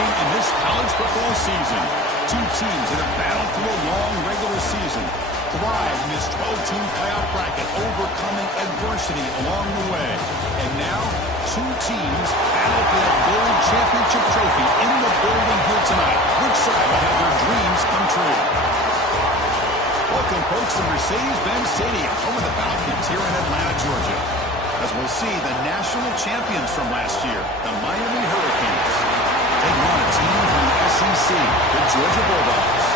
game in this college football season. Two teams that have battled through a long regular season, thrived in this 12-team playoff bracket, overcoming adversity along the way. And now, two teams battle for that gold championship trophy in the building here tonight. Which side will have their dreams come true? Welcome, folks, to Mercedes-Benz Stadium, home of the Falcons here in Atlanta, Georgia. As we'll see the national champions from last year, the Miami Hurricanes, taking on a team from the SEC, the Georgia Bulldogs.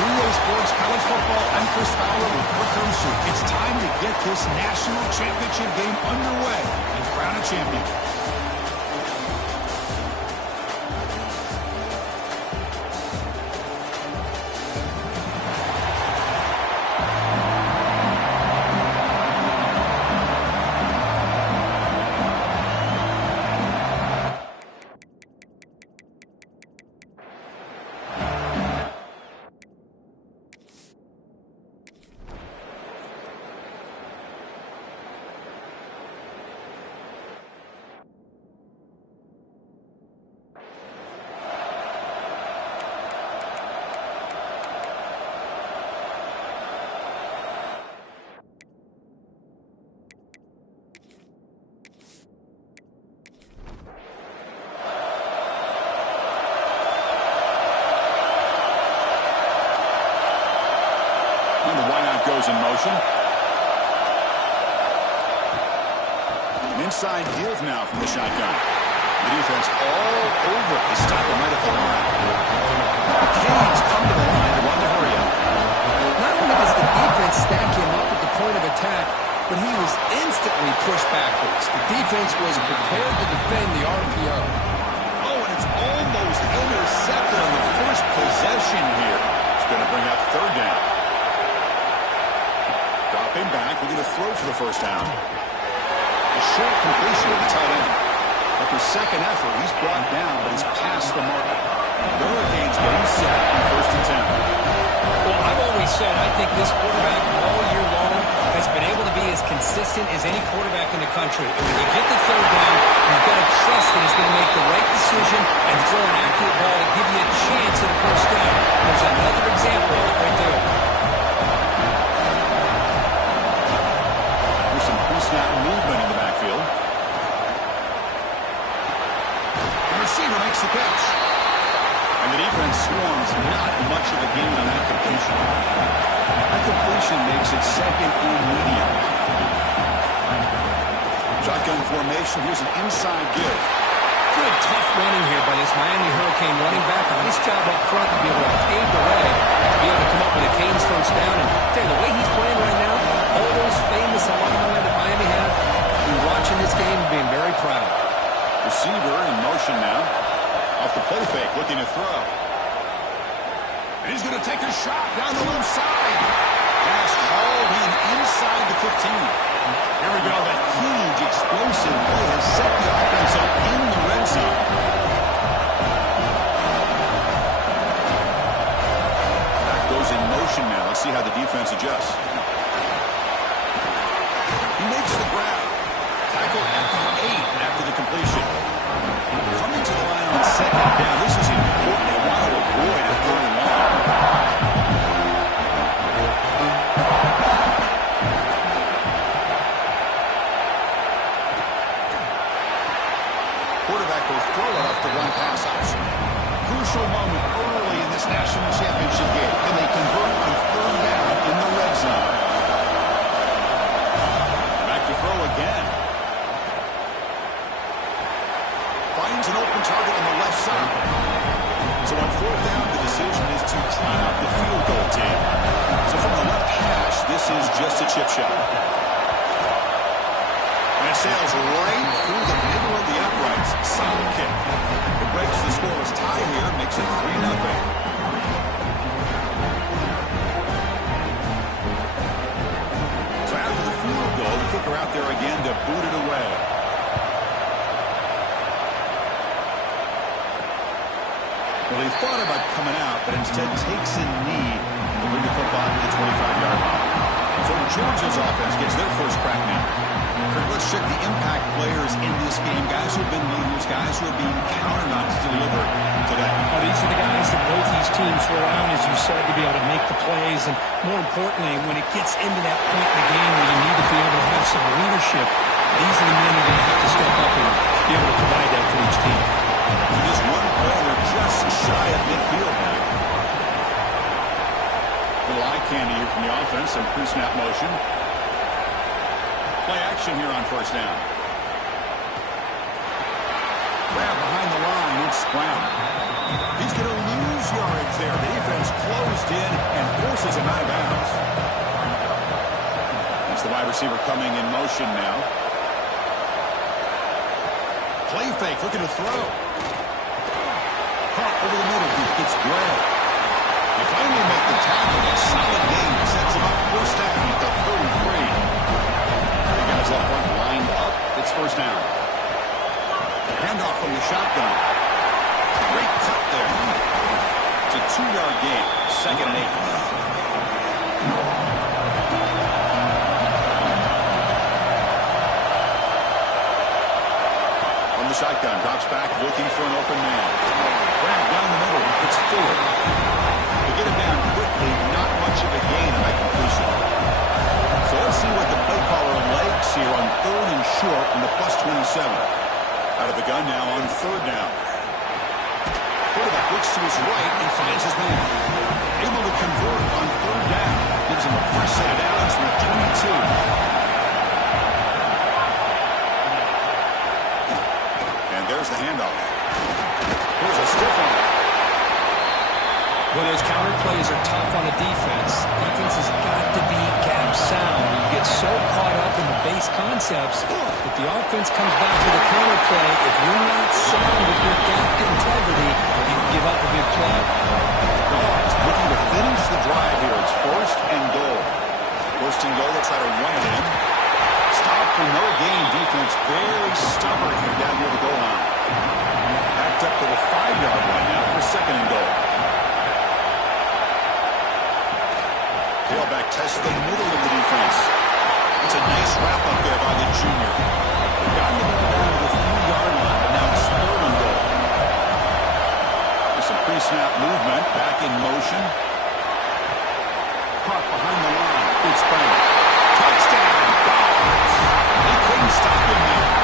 3-Way Sports College Football, I'm Chris Fowler with Kirk Herbstreit. It's time to get this national championship game underway and crown a champion. Goes in motion. An inside give now from the shotgun. The defense all over it. They stop him right at the line. Canes come to the line to run the hurry up. Not only does the defense stack him up at the point of attack, but he was instantly pushed backwards. The defense was prepared to defend the RPO. Oh, and it's almost intercepted on the first possession here. It's going to bring up third down. Dropping back, looking to throw for the first down. A short completion of the tight end. After second effort, he's brought down, but he's past the mark. The Hurricanes getting set on first and 10. Well, I've always said I think this quarterback all year long has been able to be as consistent as any quarterback in the country. And when you get the third down, you've got to trust that he's going to make the right decision and throw an accurate ball to give you a chance at a first down. There's another example of it right there. Snap movement in the backfield. The receiver makes the catch. And the defense swarms not much of a gain on that completion. That completion makes it second and medium. Shotgun formation. Here's an inside give. Good tough running here by this Miami Hurricane running back. A nice job up front to be able to pave the way, to be able to come up with a Canes first down. And tell you, the way he's playing right now, all those famous alumni that Miami have, you're watching this game and being very proud. Receiver in motion now. Off the play fake, looking to throw. And he's going to take a shot down the left side. Pass hauled in inside the 15. Here we go. That huge explosive play has set the offense up in the red zone. That goes in motion now. Let's see how the defense adjusts. He makes the grab. Tackle at the 8 after the completion. Coming to the line on second down. This is important. They want to avoid a third and long. Quarterback will throw it off the run pass option. Crucial moment early in this national championship game. And they convert on third down in the red zone. Back to throw again. Finds an open target on the left side. So on fourth down, the decision is to try out the field goal team. So from the left hash, this is just a chip shot. And it sails right through the middle of the uprights. Solid kick. It breaks the scoreless tie here, makes it 3-0. So after the field goal, the kicker out there again to boot it away. Well, he thought about coming out, but instead takes a knee to bring the football to the 25-yard line. So Georgia's offense gets their first crack now. Kirk, let's check the impact players in this game. Guys who have been leaders, guys who are being counted on to deliver today? Oh, these are the guys that both these teams rely on, as you said, to be able to make the plays. And more importantly, when it gets into that point in the game where you need to be able to have some leadership, these are the men who are going to have to step up and be able to provide that for each team. Just one player just shy of midfield now. Little eye candy here from the offense, some pre-snap motion. Play action here on first down. Grab behind the line, it's Brown. He's going to lose yards there. The defense closed in and forces him out of bounds. It's the wide receiver coming in motion now. Play fake, looking to throw. Caught over the middle, it's Gray. They finally make the tackle. A solid game sets him up first down at the 33. The guys up front lined up. It's first down. Handoff from the shotgun. Great cut there. It's a 2-yard gain. Second and 8. On the shotgun, drops back, looking for an open man. Grab down the middle. It's Fuller. They get him down quickly. Not much of a gain on that completion. So let's see what the play caller likes here on 3rd and short in the +27. Out of the gun now on 3rd down. Quarterback looks to his right and finds his man. Able to convert on 3rd down. Gives him a fresh set of downs from the 22. And there's the handoff. Here's a stiff one. When those counter plays are tough on a defense, defense has got to be gap sound. You get so caught up in the base concepts that the offense comes back to the counter play. If you're not sound with your gap integrity, you can give up a big play. Dogs looking to finish the drive here. It's 1st and goal. 1st and goal, they'll try to run it in. Stop for no gain. Defense very stubborn here down near the goal line. Backed up to the 5-yard line now for 2nd and goal. Tailback tests the middle of the defense. It's a nice wrap-up there by the junior. They got him down to the 3-yard line, but now it's 3rd and goal. There's some pre-snap movement, back in motion. Caught behind the line. It's Brown. Touchdown, Dogs. They couldn't stop him there.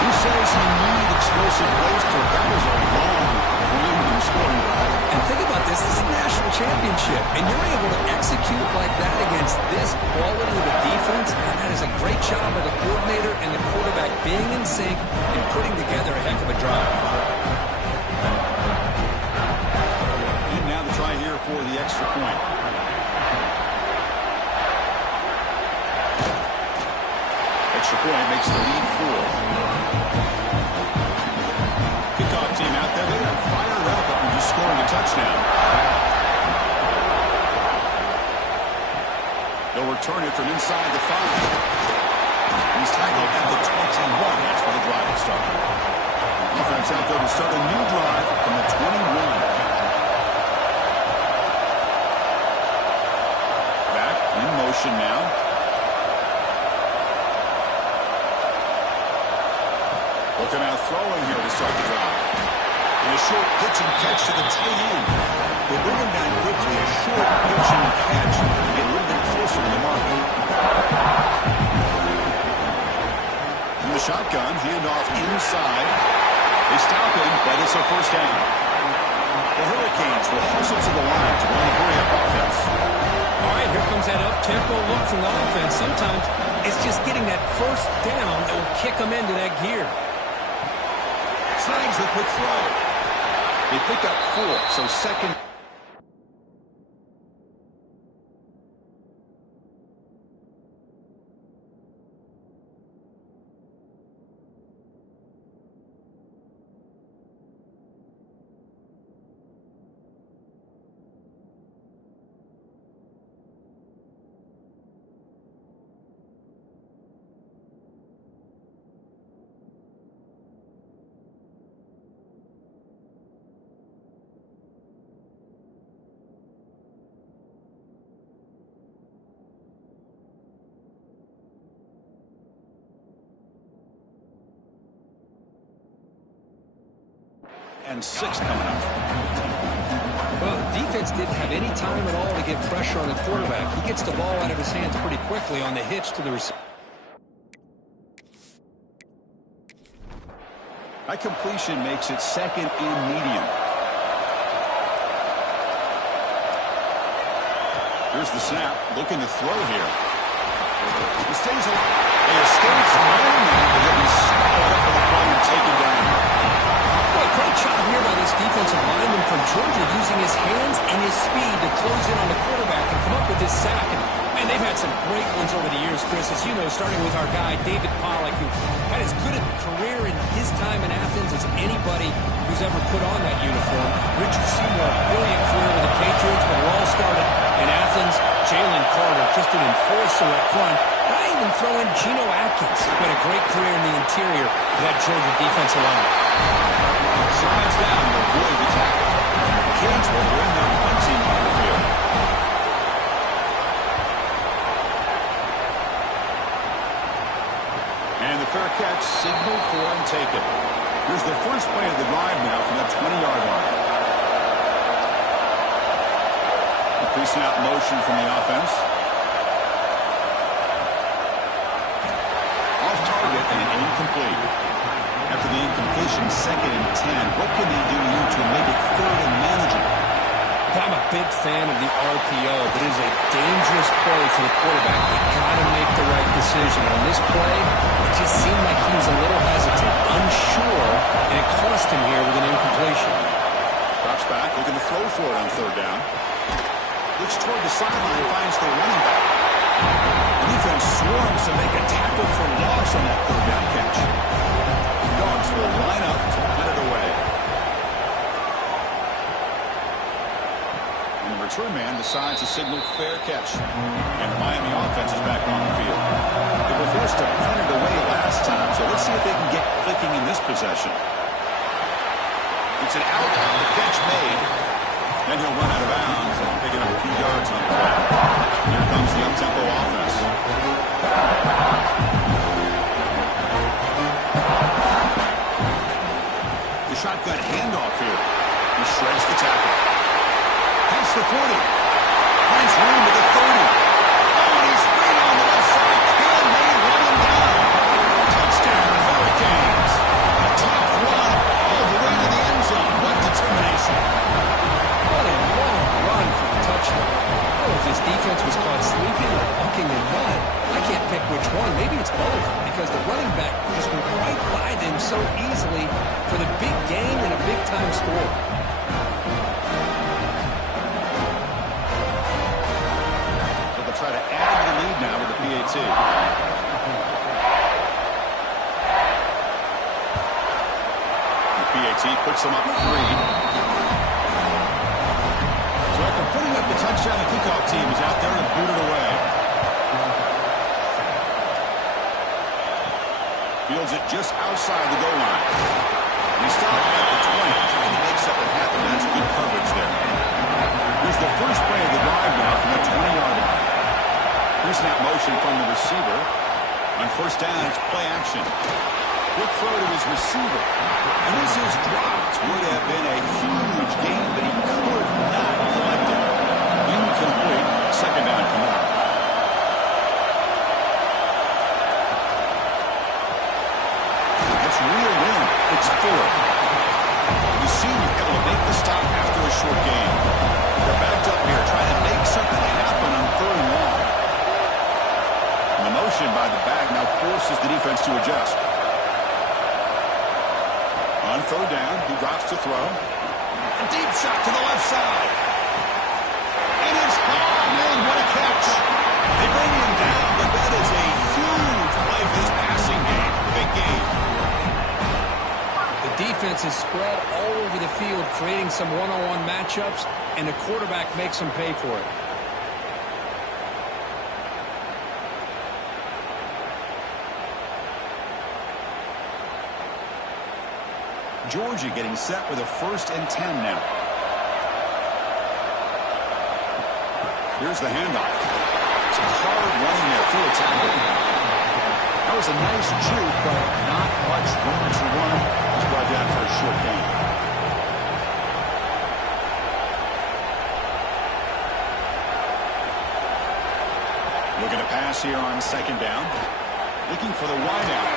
Who says you need explosive plays to that was a long, winding scoring drive. And think about this. This is a national championship, and you're able to execute like that against this quality of a defense, and that is a great job of the coordinator and the quarterback being in sync and putting together a heck of a drive. And now the try here for the extra point. Extra point makes the lead 4. Kickoff team out there. They are fired up after just scoring a touchdown. They'll return it from inside the 5. He's tackled at the 21. That's where the drive will start. Offense out there to start a new drive from the 21. Back in motion now. Looking out throwing here to start the drive. And a short pitch and catch to the tight end. They bring him down quickly. A short pitch and catch to get a little bit closer to the mark. In the shotgun, handoff inside. They stop him, but it's a first down. The Hurricanes will hustle to the line to run the hurry-up offense. All right, here comes that up-tempo look from the offense. Sometimes it's just getting that first down that will kick them into that gear. Slides the quick throw. They pick up 4, so second. and 6 coming up. Well, the defense didn't have any time at all to get pressure on the quarterback. He gets the ball out of his hands pretty quickly on the hitch to the receiver. That completion makes it 2nd and medium. Here's the snap, looking to throw here. He stays alive. He escapes running, but he'll be swallowed up by the play and taken down. Well, great job here by this defensive lineman from Georgia, using his hands and his speed to close in on the quarterback and come up with this sack. And they've had some great ones over the years, Chris, as you know, starting with our guy, David Pollack, who had as good a career in his time in Athens as anybody who's ever put on that uniform. Richard Seymour, brilliant career with the Patriots, but it all started in Athens. Jalen Carter, just an enforcer up front. And I even throw in Geno Atkins, who had a great career in the interior of that Georgia defensive line. Slides down to avoid the tackle. Cage will win their punting on the field. And the fair catch, signal for and taken. Here's the first play of the drive now from the 20-yard line. The pre-snap motion from the offense. Off target and incomplete. After the incompletion, 2nd and 10. What can they do here to make it 3rd and manageable? I'm a big fan of the RPO, but it is a dangerous play for the quarterback. They've got to make the right decision. On this play, it just seemed like he was a little hesitant, unsure, and it cost him here with an incompletion. Drops back, looking to throw for it on 3rd down. Looks toward the sideline, finds the running back. The defense swarms to make a tackle for loss on that 3rd down catch. The Dogs will line up to punt it away. And the return man decides to signal fair catch. And the Miami offense is back on the field. They were forced to punt it away last time, so let's see if they can get clicking in this possession. It's an out, the catch made. Then he'll run out of bounds and pick it up a few yards on the play. Here comes the up-tempo offense. The shotgun handoff here. He shreds the tackle. Past the 40. Finds room at the 30. Oh, and he's straight on the left side. Can they run him down? Touchdown, Hurricanes. A top run all the way to the end zone. What determination. What a long run for the touchdown. Oh, if this defense was caught sleeping or walking in mud, I can't pick which one. Maybe it's both, because the running back just went right by them so easily for the big gain and a big-time score. So they'll try to add to the lead now with the PAT. The PAT puts them up 3. So after putting up the touchdown, the kickoff team is out there and booted away. Fields it just outside the goal line. He stopped at the 20, trying to make something happen. That's good coverage there. Here's the first play of the drive now from the 20-yard line. Pre-snap motion from the receiver. On 1st down, it's play action. Quick throw to his receiver. And this is dropped. Would have been a huge gain, but he could not collect it. Incomplete. 2nd down coming up. That's real win. It's 4th. You see him able to make the stop after a short game. They're backed up here trying to make something happen on 3rd and long. And the motion by the back now forces the defense to adjust. On 3rd down, he drops to throw. A deep shot to the left side. It is high, and what a catch. They bring him down, but that is a huge play for this passing game. Big game. The defense is spread all over the field, creating some one-on-one matchups, and the quarterback makes them pay for it. Georgia getting set with a 1st and 10 now. Here's the handoff. It's a hard running there through a tackle. That was a nice juke, but not much room to run. He's brought down for a short gain. pass here on second down. Looking for the wideout.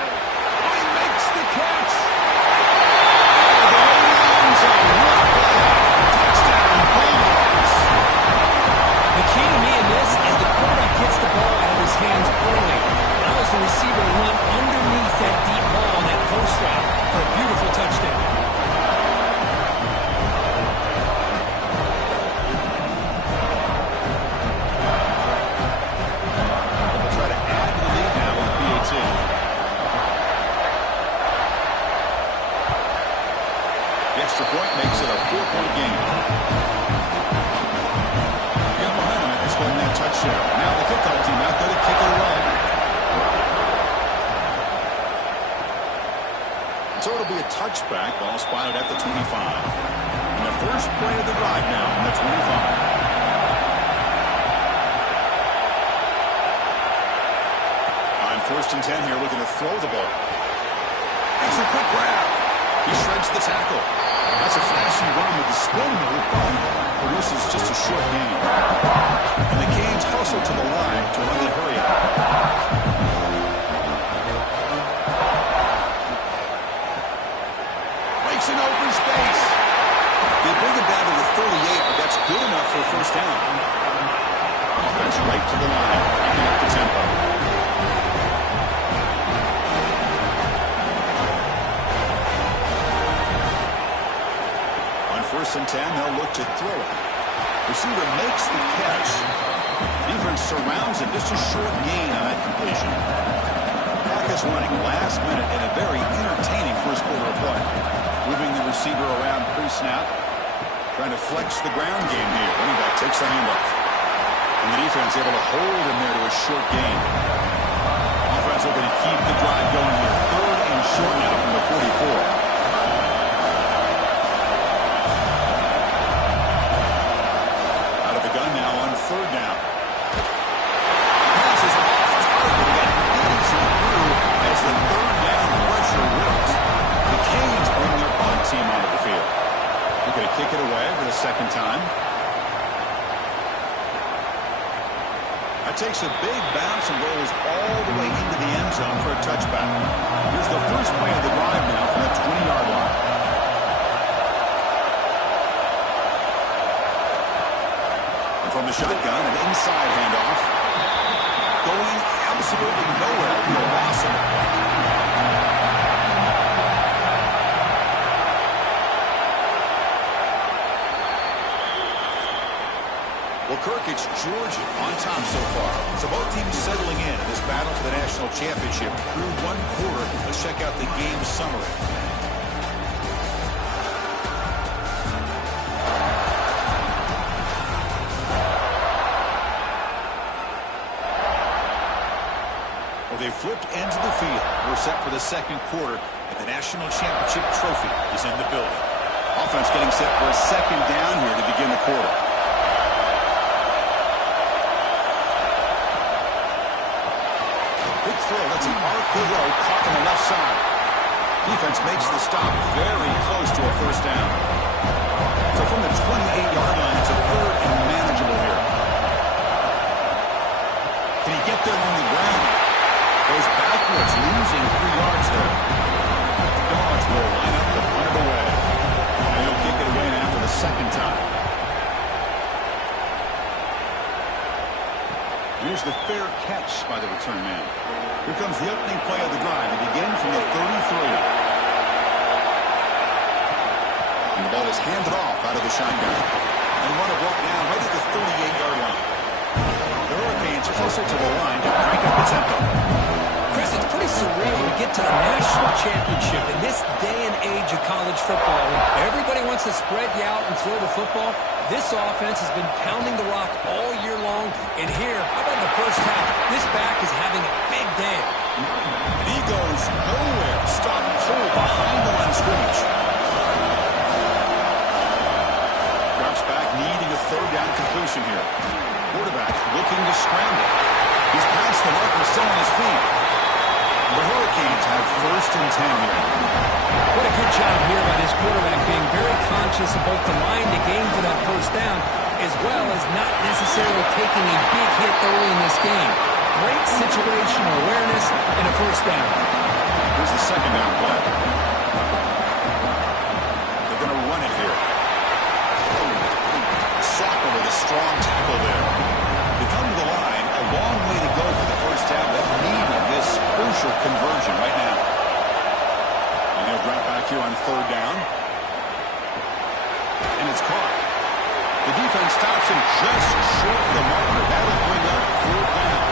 He makes the catch. Touchdown, Bengals. The key to me in this is the quarterback gets the ball out of his hands early. Allows the receiver to run underneath that deep ball on that post route for a beautiful touchdown. They'll try to add to the lead now with PAT. The extra point makes it a 4-point game. Scoring that touchdown. Now the kickoff team out there to kick it away. So it'll be a touchback. Ball spotted at the 25. And the first play of the drive now from the 25. On 1st and 10 here, looking to throw the ball. That's a quick grab. He shreds the tackle. That's a flashy run with the spin move, but produces just a short gain. And the Canes hustle to the line to run the hurry up. Breaks an open space. They bring it down to the 38, but that's good enough for a first down. Offense right to the line, picking up the tempo. On 1st and 10, they'll look to throw it. Receiver makes the catch. Defense surrounds him. Just a short gain on that completion. Clock is running last minute in a very entertaining first quarter of play. Moving the receiver around pre-snap. Trying to flex the ground game here. Running back takes the handoff. And the defense able to hold him there to a short gain. Offense looking to keep the drive going here. 3rd and short now from the 44. Third down. Passes off target and easy through as the 3rd down pressure works. The Canes bring their punt team onto the field. They're going to kick it away for the second time. That takes a big bounce and rolls all the way into the end zone for a touchback. Here's the first play of the drive now from the 20-yard line. From the shotgun, an inside handoff. Going absolutely nowhere. Real awesome. Well, Kirk, it's Georgia on top so far. So both teams settling in this battle for the national championship through one quarter. Let's check out the game summary. They flipped ends of the field. We're set for the second quarter, and the national championship trophy is in the building. Offense getting set for a second down here to begin the quarter. Big throw. That's an RPO caught on the left side. Defense makes the stop very close to a first down. So from the 28-yard line, it's a 3rd and manageable here. Can he get there on the ground? Goes backwards, losing 3 yards there. The Dogs will line up to punt it away. And he'll kick it away now for the second time. Here's the fair catch by the return man. Here comes the opening play of the drive. It begins from the 33. And the ball is handed off out of the shotgun. And run it brought down right at the 38-yard line. The Hurricanes hustle to the line to crank up the tempo. Chris, it's pretty surreal to get to the national championship in this day and age of college football. When everybody wants to spread you out and throw the football, this offense has been pounding the rock all year long. And here, how about the first half? This back is having a big day. And he goes nowhere. Stop cold behind the line of scrimmage. Drops back, needing a 3rd down completion here. Quarterback looking to scramble. He's past the mark and still on his feet. The Hurricanes have 1st and 10 here. What a good job here by this quarterback, being very conscious of both the line to gain for that first down, as well as not necessarily taking a big hit early in this game. great situational awareness and a first down. Here's the second down play. They're going to run it here. Saka with a strong tackle there. They come to the line, a long way to go for the first down, but needing this crucial conversion right now. And he'll drop back here on third down. And it's caught. The defense stops him just short of the marker. That'll bring up third down.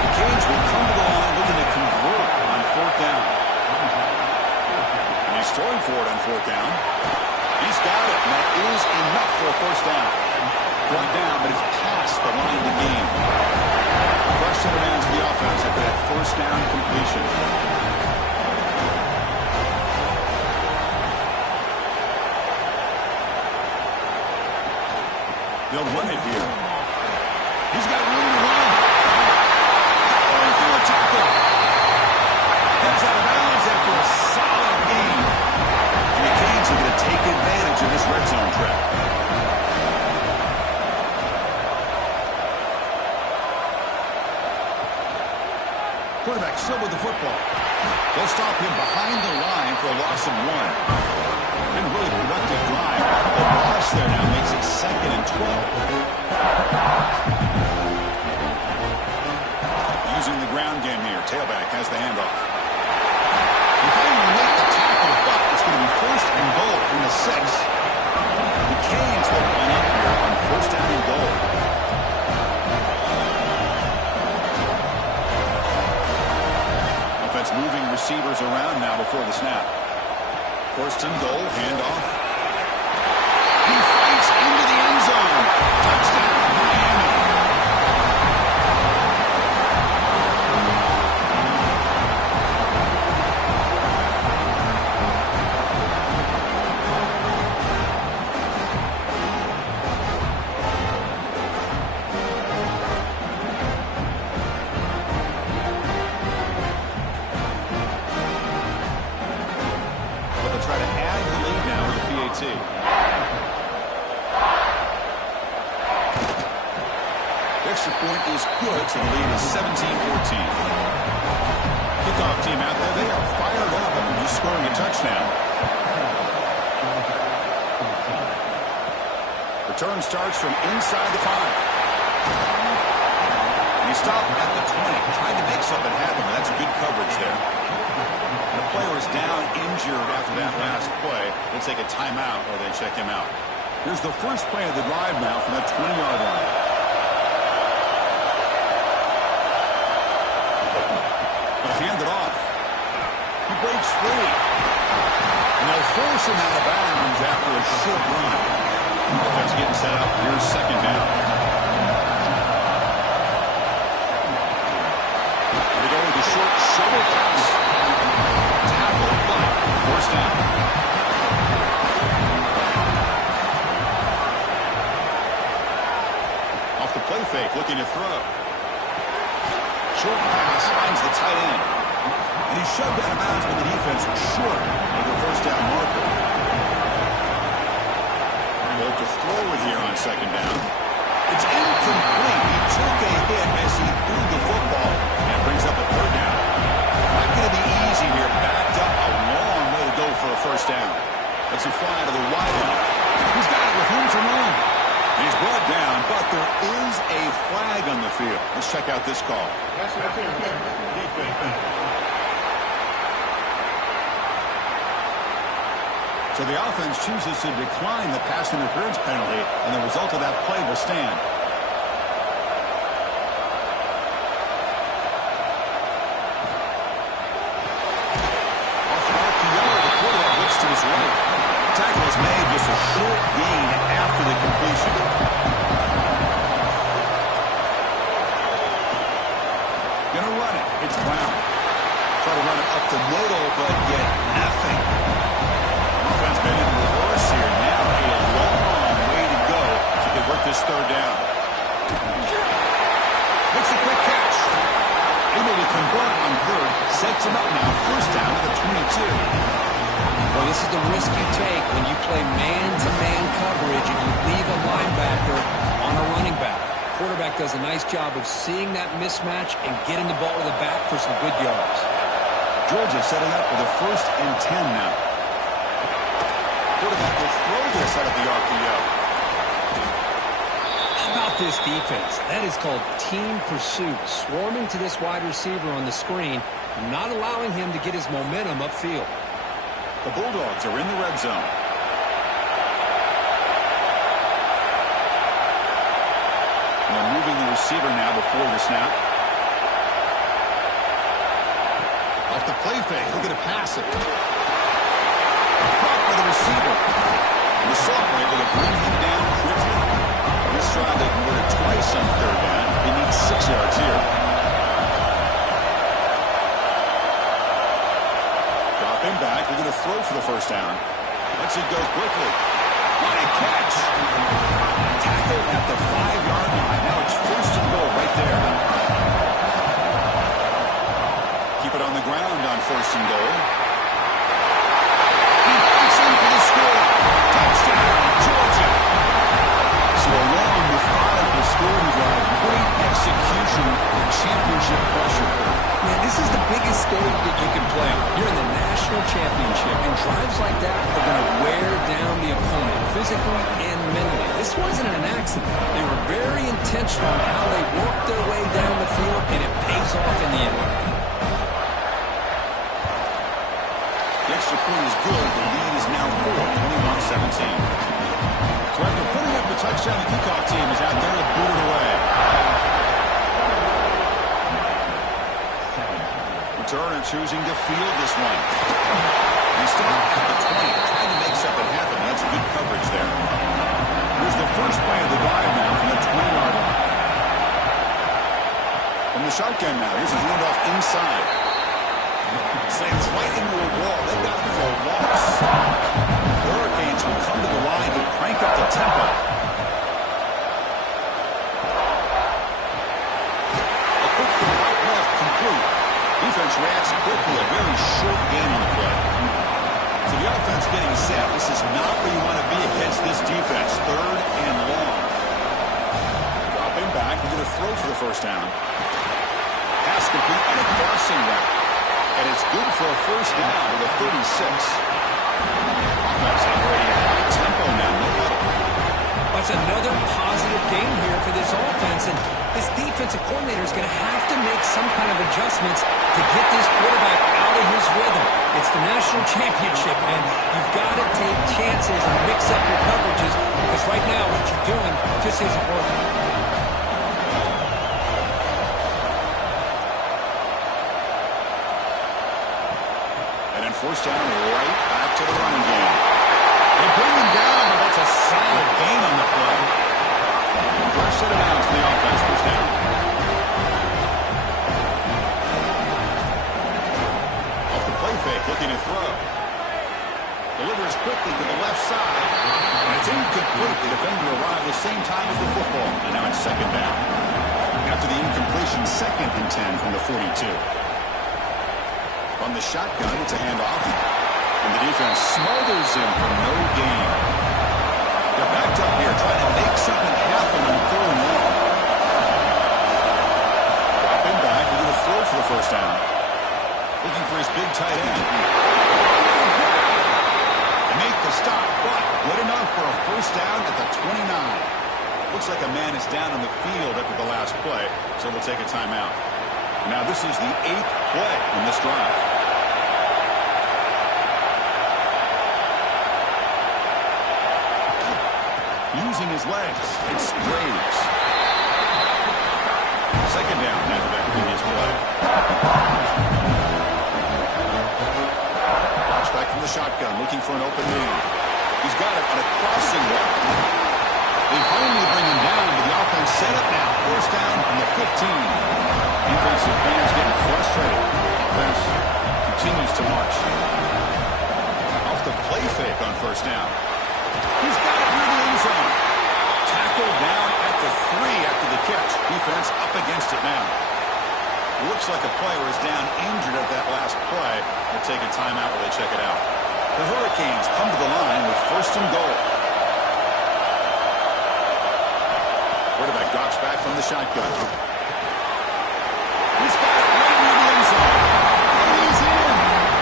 The Canes will come to the line looking to convert on fourth down. And he's throwing for it on fourth down. He's got it, and that is enough for a first down. Brought down, but it's past the line of the game. Fresh set of downs to the offense after that first down completion. They'll run it here. He's got room to run. Going through a tackle. Heads out of bounds after a solid gain. And the Canes are going to take advantage of this red zone trap. Quarterback still with the football. They'll stop him behind the line for a loss of 1. And a really productive drive. The loss there now makes it 2nd and 12. Using the ground game here. Tailback has the handoff. If they make the tackle, but it's going to be 1st and goal from the 6. The Canes will line up here on 1st down and goal. Offense moving receivers around now before the snap. 1st and goal, handoff. He fights into the end zone. Touchdown, Miami. Try to add the lead now with the PAT. The extra point is good, so the lead is 17-14. Kickoff team out there, they are fired up after just scoring a touchdown. Return starts from inside the 5. And he stopped at the 20, trying to make something happen, but that's good coverage there. The player is down injured after that last play. They'll take a timeout or they check him out. Here's the first play of the drive now from that 20-yard line. They'll hand it off. He breaks free. And they'll force him out of bounds after a short run. Offense getting set up. Here's 2nd down. They go with the short shovel pass. Tackle, but 1st down. Off the play fake, looking to throw. Short pass finds the tight end. And he's shoved out of bounds with the defense short of the 1st down marker. Bolt to throw it here on 2nd down. It's incomplete. He took a hit as he threw the football and brings up a 3rd down. Not going to be easy here. Backed up a long way to go for a 1st down. That's a fly to the wide out. He's got it with room to run. And he's brought down, but there is a flag on the field. Let's check out this call. So the offense chooses to decline the pass interference penalty, and the result of that play will stand. Off the mark to Yellow, the quarterback looks to his right. Tackle is made, just a short gain after the completion. Gonna run it. It's Brown. Try to run it up the middle, but get nothing. Offense been in reverse here. Now a long way to go to convert this 3rd down. Makes a quick catch. Able to convert on 3rd. Sets him up now. 1st down to the 22. Well, this is the risk you take when you play man-to-man coverage and you leave a linebacker on a running back. quarterback does a nice job of seeing that mismatch and getting the ball to the back for some good yards. Georgia setting up with a 1st and 10 now. Quarterback will throw this out of the RPO. How about this defense? That is called team pursuit. Swarming to this wide receiver on the screen, not allowing him to get his momentum upfield. The Bulldogs are in the red zone. And they're moving the receiver now before the snap. Off the play fake, he'll get a pass it. Caught by the receiver. And the Sophomore able to bring him down quickly. On this drive, they converted twice on 3rd down. They need 6 yards here. Dropping back, we're going to throw for the 1st down. Lets it go quickly. What a catch! Tackled at the 5-yard line. Now it's 1st and goal right there. Keep it on the ground on 1st and goal. He fights in for the score. Touchdown, Georgia. So a long, methodical scoring drive. Great execution and championship pressure. Man, this is the biggest stage that you can play. You're in the national championship, and drives like that are going to wear down the opponent physically and mentally. This wasn't an accident. They were very intentional on how they worked their way down the field, and it pays off in the end. The extra point is good. The lead is now 4, 21-17. So after putting up the touchdown, the kickoff team is out there to boot it away. Returner choosing to field this one. He stopped at the 20, trying to make something happen. That's good coverage there. Here's the first play of the drive now from the 20-yard line. From the shotgun now, here's a handoff inside. Slams right into a wall. They've got him for a loss. The Hurricanes will come to the line to crank up the tempo. A quick from right left complete. Defense reacts quickly. A very short gain on the play. So the offense getting set. This is not where you want to be against this defense. 3rd and long. Dropping back. He's going to throw for the 1st down. Pass complete on a crossing route. And it's good for a 1st down with a 36. Offense operating at high tempo now. No huddle. That's another positive game here for this offense, and this defensive coordinator is going to have to make some kind of adjustments to get this quarterback out of his rhythm. It's the national championship, and you've got to take chances and mix up your coverages, because right now what you're doing just isn't working. And then 1st down, right back to the running game. They bring him down, but that's a solid gain on the play. First set of downs for the offense, 1st down. Off the play fake, looking to throw. Delivers quickly to the left side. And it's incomplete. The defender arrived the same time as the football. And now it's 2nd down. After the incompletion, 2nd and 10 from the 42. From the shotgun, it's a handoff. And the defense smothers him for no gain. They're backed up here trying to make something happen on 3rd and long. Dropping back, he's going to throw for the 1st down. Looking for his big tight end. They make the stop, but good enough for a 1st down at the 29. Looks like a man is down on the field after the last play, so we'll take a timeout. Now this is the 8th play in this drive. Using his legs, it's Braves. 2nd down after that previous play. Drops back from the shotgun, looking for an open man. He's got it on a crossing route. They finally bring him down, but the offense set up now. 1st down from the 15. Defensive fans getting frustrated. Offense continues to march. Off the play fake on 1st down. He's got it near the end zone. Tackled down at the 3 after the catch. Defense up against it now. Looks like a player is down injured at that last play. They'll take a timeout while they check it out. The Hurricanes come to the line with 1st and goal. Quarterback got drops back from the shotgun. He's got it right near the end zone. And he's in.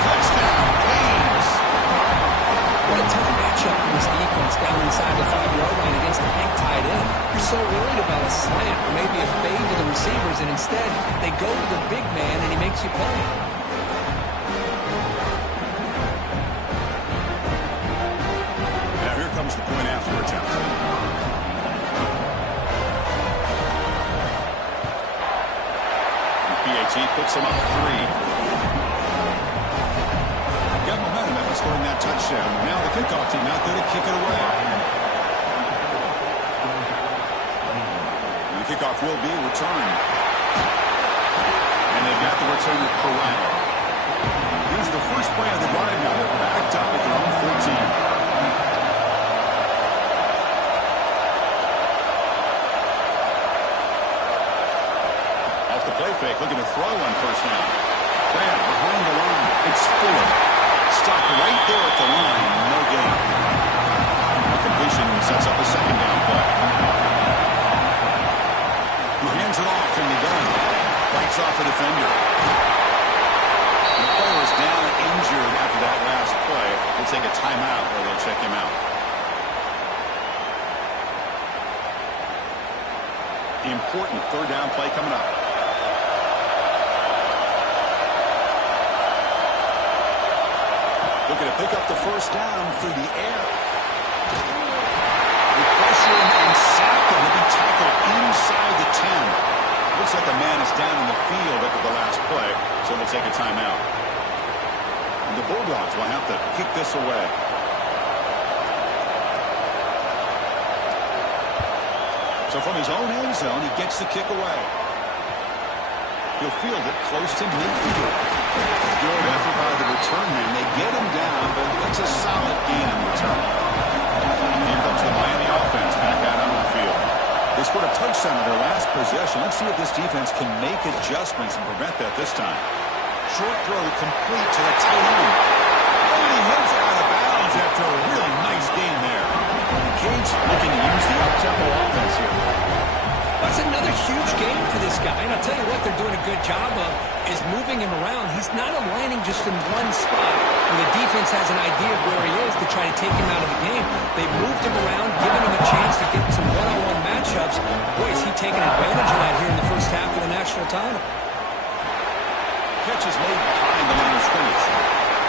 Touchdown, Canes. What a tough matchup for this defense down inside the 5-yard line against a big tight end. You're so worried about a slant or maybe a fade to the receivers, and instead they go to the big man and he makes you pay. Now here comes the point after attempt. PAT puts him up 3. Got momentum after scoring that touchdown. Now the kickoff team out there to kick it away. And the kickoff will be returned. And they've got the return correct. Here's the first play of the drive now. They're backed up at their own 14. Off the play fake, looking to throw on first down. Graham behind the line. It's Fuller. Stopped right there at the line. No gain. A completion sets up a second down play. He hands it off from the gun. Bites off a defender. The player is down and injured after that last play. They'll take a timeout or they'll check him out. Important third down play coming up. Looking to pick up the first down through the air. The pressure and sack him to be tackled inside the 10. Looks like the man is down in the field after the last play, so they'll take a timeout. And the Bulldogs will have to kick this away. So from his own end zone, he gets the kick away. He'll field it close to midfield. Good effort by the return man. They get him down, but it's a solid gain in return. Here comes the Miami offense back out on the field. They scored a touchdown on their last possession. Let's see if this defense can make adjustments and prevent that this time. Short throw complete to the tight end. And he heads out of bounds after a really nice gain there. Canes looking to use the up-tempo offense here. That's another huge game for this guy. And I'll tell you what they're doing a good job of is moving him around. He's not aligning just in one spot where the defense has an idea of where he is to try to take him out of the game. They've moved him around, given him a chance to get some one-on-one matchups. Boy, is he taking advantage of that here in the first half of the national title. Catch is made behind the line of scrimmage.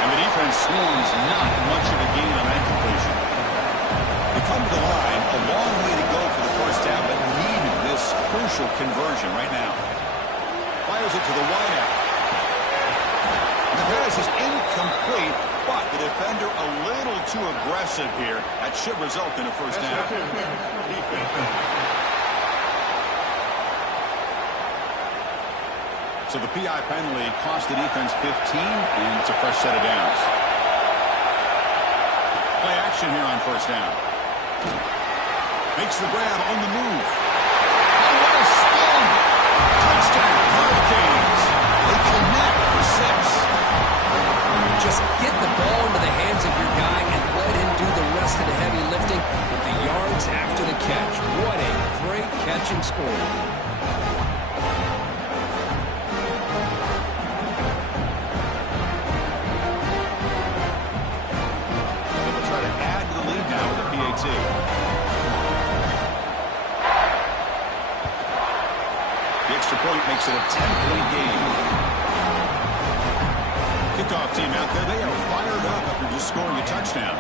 And the defense swarms not much of a gain on that completion. They come to the line, a long way to go for the first down, but needing this crucial conversion right now. Fires it to the wideout. The pass is incomplete, but the defender a little too aggressive here. That should result in a first down. So the PI penalty cost the defense 15, and it's a fresh set of downs. Play action here on first down. Makes the grab on the move. Oh, what a spin! Touchdown, Hurricanes. They connect for 6. Just get the ball into the hands of your guy and let him do the rest of the heavy lifting with the yards after the catch. What a great catch and score. The extra point makes it a 10-point game. Kickoff team out there, they are fired up after just scoring a touchdown.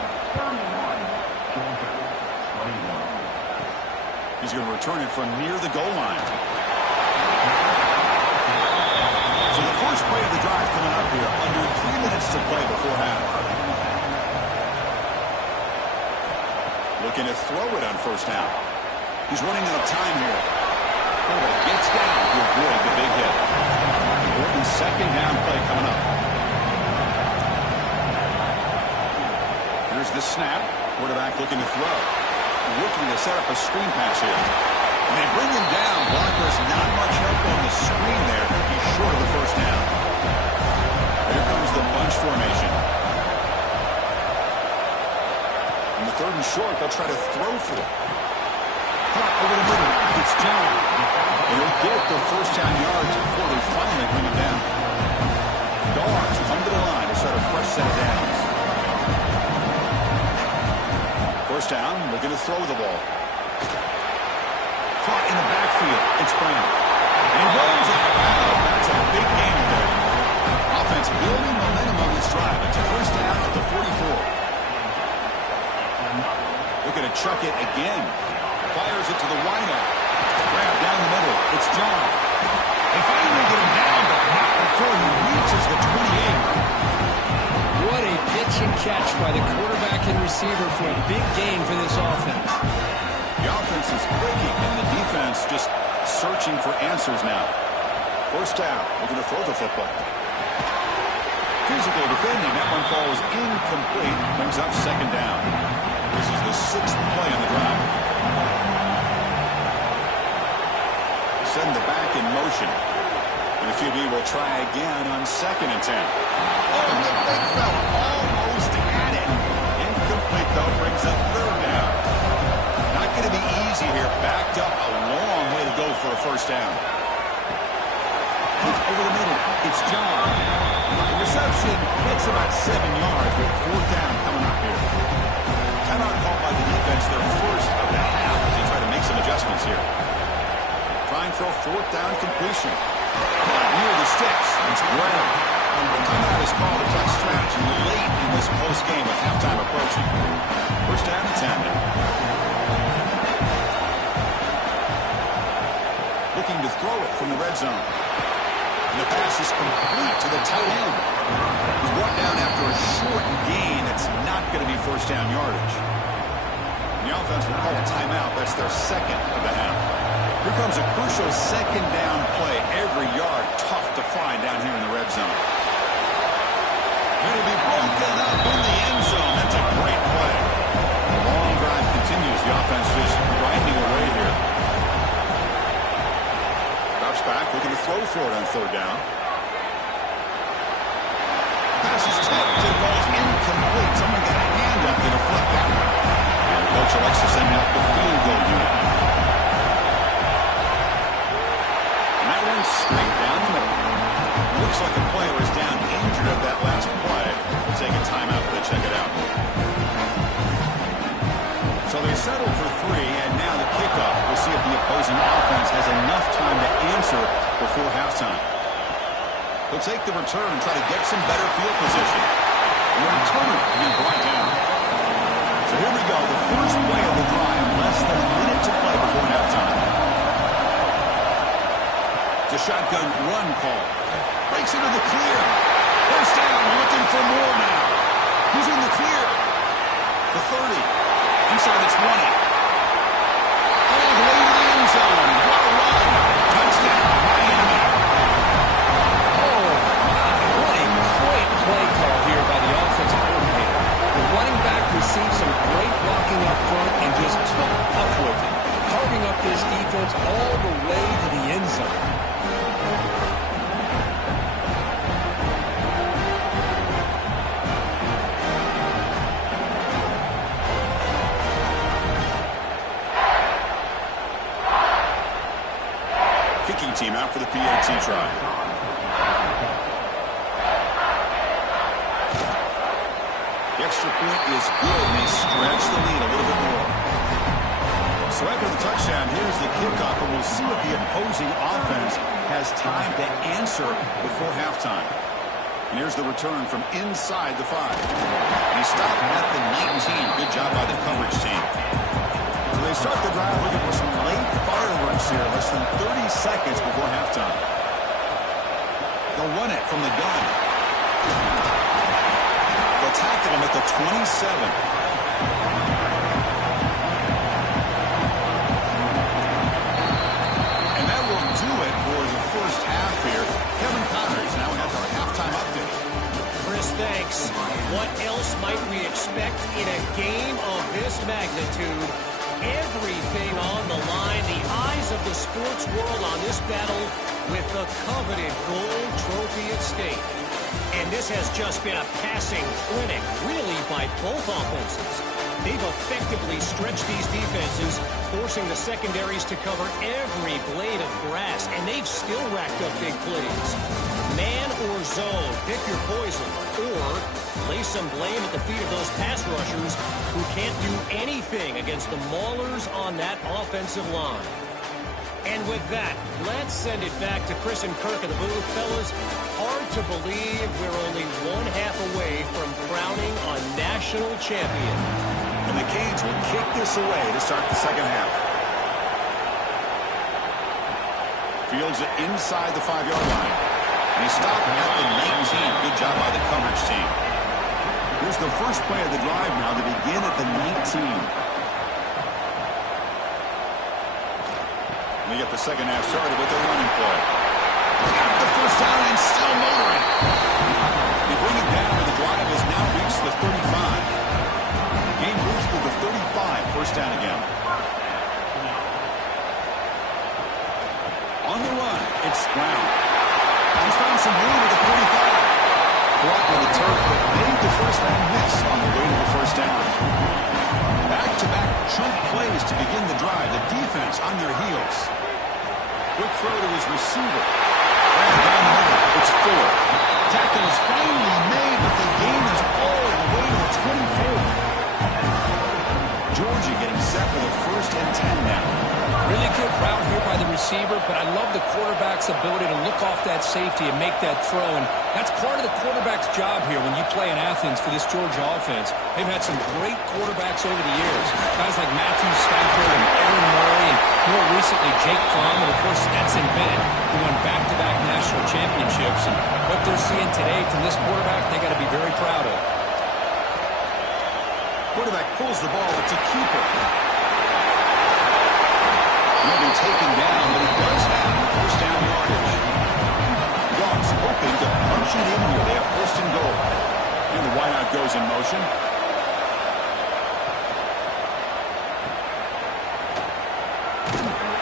He's going to return it from near the goal line. So the first play of the drive coming up here, under 3 minutes to play before half. Looking to throw it on first down. He's running out of time here. Quarterback gets down to avoid the big hit. Important second down play coming up. Here's the snap. Quarterback looking to throw. Looking to set up a screen pass here. And they bring him down. Blockers not much help on the screen there. He's short of the first down. Here comes the bunch formation. On the third and short, they'll try to throw for it. Clock over the middle. It's John. And he'll get the first down yards before they finally bring him down. Dogs come to the line to start a fresh set of downs. First down, they're going to throw the ball. Caught in the backfield. It's Brown. And he runs out of bounds. That's a big gain there. Offense building momentum on this drive. It's a first down at the 44. Looking to chuck it again. Fires it to the wideout. Grab down the middle. It's John. They finally get him down, but not before he reaches the 28. What a pitch and catch by the quarterback and receiver for a big gain for this offense. The offense is clicking, and the defense just searching for answers now. First down. We're going to throw the football. Physical defending. That one falls incomplete. Brings up second down. This is the 6th play on the drive. Send the back in motion. And the QB will try again on 2nd and 10. Oh, the big fella almost had it. Incomplete, though, brings up 3rd down. Not going to be easy here. Backed up a long way to go for a first down. Over the middle. It's John. The reception hits about 7 yards with 4th down coming up here. Timeout called by the defense, their first of the half as they try to make some adjustments here. Trying for a 4th down completion. Near the sticks, it's Brown. The timeout is called a tough strategy late in this close game with halftime approaching. First down and 10. Looking to throw it from the red zone. And the pass is complete to the tight end. He's brought down after a short gain. It's not going to be first down yardage. The offense will call a timeout. That's their 2nd of the half. Here comes a crucial 2nd down play. Every yard tough to find down here in the red zone. It'll be broken up in the end zone. That's a great play. The long drive continues. The offense just grinding away here. Drops back, looking to throw for it on 3rd down. Pass is tipped. It falls incomplete. Someone got a hand up to deflect that one. And the coach elects to send out the field goal unit. And that one's straight down the middle. Looks like the player is down injured at that last play. We'll take a timeout to check it out. So they settle for 3, and now the kickoff. We'll see if the opposing offense has enough time to answer before halftime. They'll take the return and try to get some better field position. And the returner being brought down. So here we go, the first play of the drive, less than a minute to play before halftime. It's a shotgun run call. Breaks into the clear. First down, looking for more now. He's in the clear. The 30. Inside the 20. All the way to the end zone. What a run. Touchdown, Miami. Oh, my. What a great play call here by the offensive coordinator. The running back received some great blocking up front and just took off with it, carving up this defense all the way to the end zone. Team out for the PAT try. The extra point is good, and they stretch the lead a little bit more. So after the touchdown, here's the kickoff, and we'll see if the opposing offense has time to answer before halftime. And here's the return from inside the 5. And he stopped at the 19. Good job by the coverage team. So they start the drive looking for some late fireworks here, less than 30 seconds before halftime. They'll run it from the gun. They'll tackle him at the 27. And that will do it for the first half here. Kevin Connors now has our halftime update. Chris, thanks. What else might we expect in a game of this magnitude? Everything on the line, the eyes of the sports world on this battle with the coveted gold trophy at stake. And this has just been a passing clinic, really, by both offenses. They've effectively stretched these defenses, forcing the secondaries to cover every blade of grass, and they've still racked up big plays. Man or zone, pick your poison, or lay some blame at the feet of those pass rushers who can't do anything against the maulers on that offensive line. And with that, let's send it back to Chris and Kirk in the booth. Fellas, hard to believe we're only one half away from crowning a national champion. And the Canes will kick this away to start the second half. Fields it inside the 5-yard line. And he stopped at the 19. Good job by the coverage team. Here's the first play of the drive now to begin at the 19. We get the second half started with their running play. Got the first down and still motoring. They bring it down, and the drive has now reached the 35. Game moves to the 35, first down again. On the run, it's Brown. He's found some room at the 45. Brought with the turf, but made the first man miss on the way to the first down. Back-to-back chunk plays to begin the drive. The defense on their heels. Quick throw to his receiver. Down the middle, it's Fuller. Tackle is finally made, but the game is all the way to the 24. Georgia getting set for the first and 10 now. Really good route here by the receiver, but I love the quarterback's ability to look off that safety and make that throw. And that's part of the quarterback's job here when you play in Athens for this Georgia offense. They've had some great quarterbacks over the years. Guys like Matthew Stafford and Aaron Murray, and more recently Jake Fromm, and of course Stetson Bennett, who won back-to-back national championships. And what they're seeing today from this quarterback, they got to be very proud of. Quarterback pulls the ball. It's a keeper. He'll be taken down, but he does have first down yardage. Dogs hoping to punch it in here. They have first and goal. And the wideout goes in motion.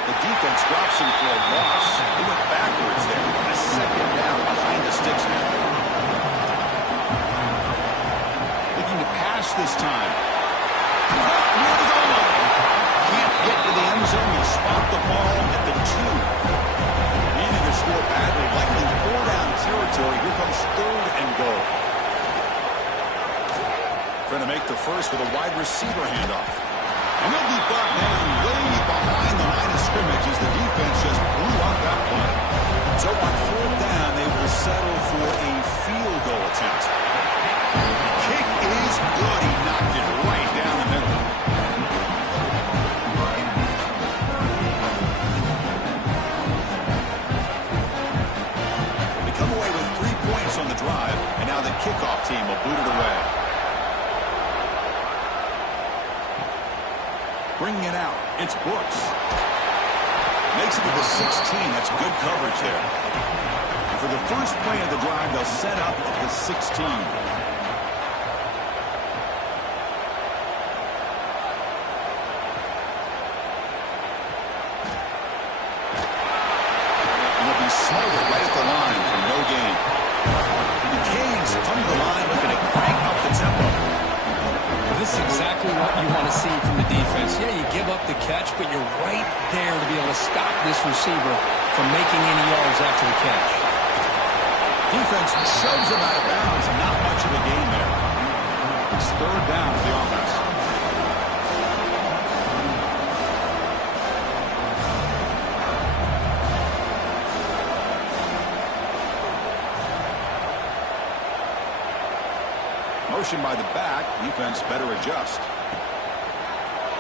The defense drops him for a loss. He went backwards there. A second down behind the sticks now. Looking to pass this time. Near the goal line. Can't get to the end zone. He'll spot the ball at the 2. Needing to score badly. Likely 4-down territory. Here comes third and goal. Trying to make the first with a wide receiver handoff. And he'll be brought down way behind the line of scrimmage as the defense just blew up that play. So on fourth down, they will settle for a field goal attempt. Kick is good. He knocked it right down the middle. They come away with 3 points on the drive, and now the kickoff team will boot it away. Bringing it out, it's Brooks. Makes it to the 16. That's good coverage there. And for the first play of the drive, they'll set up at the 16. And they'll be smothered right at the line for no gain. The Canes come to the line looking to crank up the tempo. This is exactly what you want to see from the defense. Yeah, you give up the catch, but you're right there to be able to stop this receiver from making any yards after the catch. Defense shoves him out of bounds, and not much of a gain there. It's third down for the offense. Motion by the back. Defense better adjust.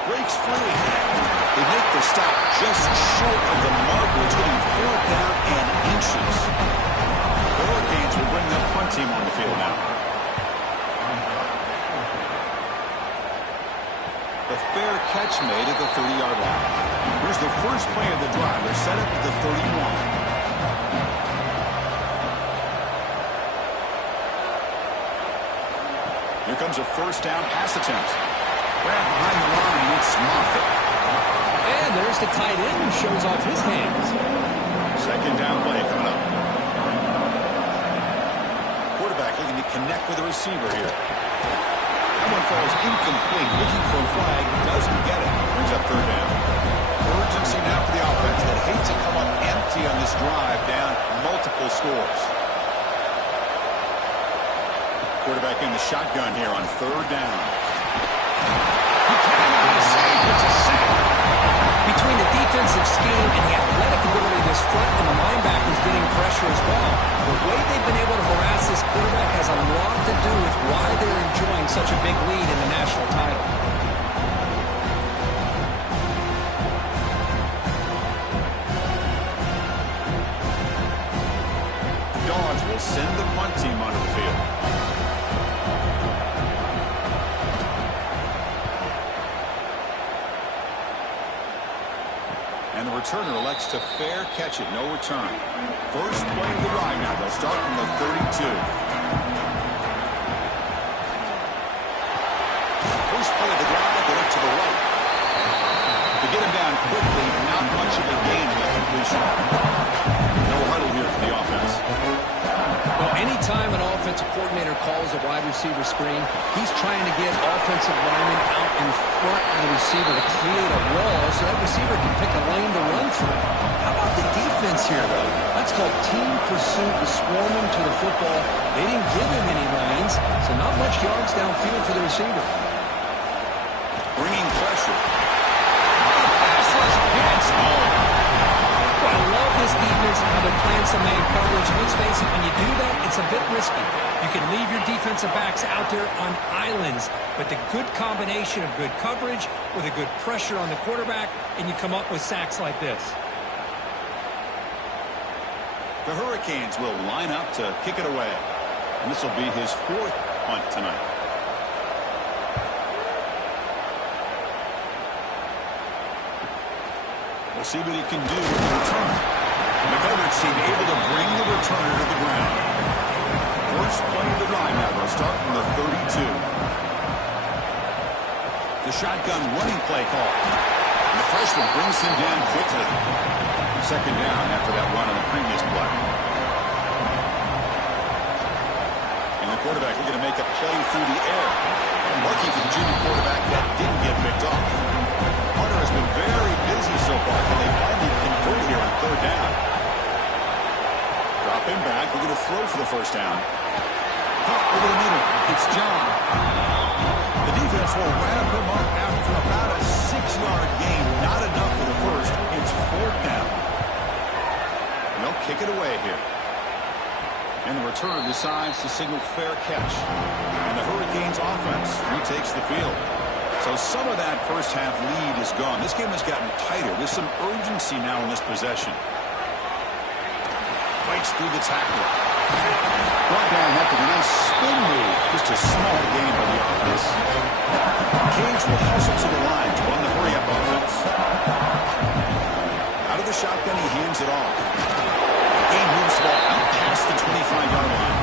Breaks free. They make the stop just short of the marker. It's getting 4th down and inches. The Hurricanes will bring their punt team on the field now. The fair catch made at the 30-yard line. Here's the first play of the drive. They're set up at the 31. Here comes a first down pass attempt. Right behind the line, it's Moffitt. And there's the tight end who shows off his hands. Second down play coming up. Quarterback looking to connect with the receiver here. That one falls incomplete. Looking for a flag. Doesn't get it. Brings up third down. Urgency now for the offense. They hate to come up empty on this drive, down multiple scores. Quarterback in the shotgun here on third down. He cannot save. It's a sack. Between the defensive scheme and the athletic ability of this front and the linebackers getting pressure as well, the way they've been able to harass this quarterback has a lot to do with why they're enjoying such a big lead in the national title. The Dogs will send the punt team onto the field. And the returner elects to fair catch it. No return. First play of the drive now. They'll start from the 32. First play of the drive, they look to the right. To get him down quickly, not much of a gain in the completion. No huddle here for the offense. Well, anytime an offensive coordinator calls a wide receiver screen, he's trying to get offensive linemen out in front of the receiver to create a wall so that receiver can pick a lane to run through. How about the defense here, though? That's called team pursuit and swarming to the football. They didn't give him any lanes, so not much yards downfield for the receiver. Bringing pressure. Pass rush hits. Well, I love this defense, how they're playing some man coverage. Let's face it, when you do that, it's a bit risky. You can leave your defensive backs out there on islands, but the good combination of good coverage with a good pressure on the quarterback, and you come up with sacks like this. The Hurricanes will line up to kick it away. And this will be his fourth punt tonight. We'll see what he can do with the return. The coverage team able to bring the returner to the ground. First play of the drive now. They'll start from the 32. The shotgun running play call. And the freshman brings him down quickly. Second down after that run on the previous play. And the quarterback looking to make a play through the air. Lucky for the junior quarterback that didn't get picked off. Hunter has been very busy so far. Can they finally convert here on third down? Drop him back. We're going to throw for the first down. Over the middle. It's John. The defense will wrap him up after about a 6-yard gain. Not enough for the first. It's fourth down. And they'll kick it away here. And the returner decides to signal fair catch. And the Hurricanes offense retakes the field. So some of that first half lead is gone. This game has gotten tighter. There's some urgency now in this possession. Fights through the tackle. Brought down after a nice spin move. Just a small gain by the offense. Cage will hustle to the line to run the hurry-up offense. Out of the shotgun, he hands it off. Game moves the ball out past the 25-yard line.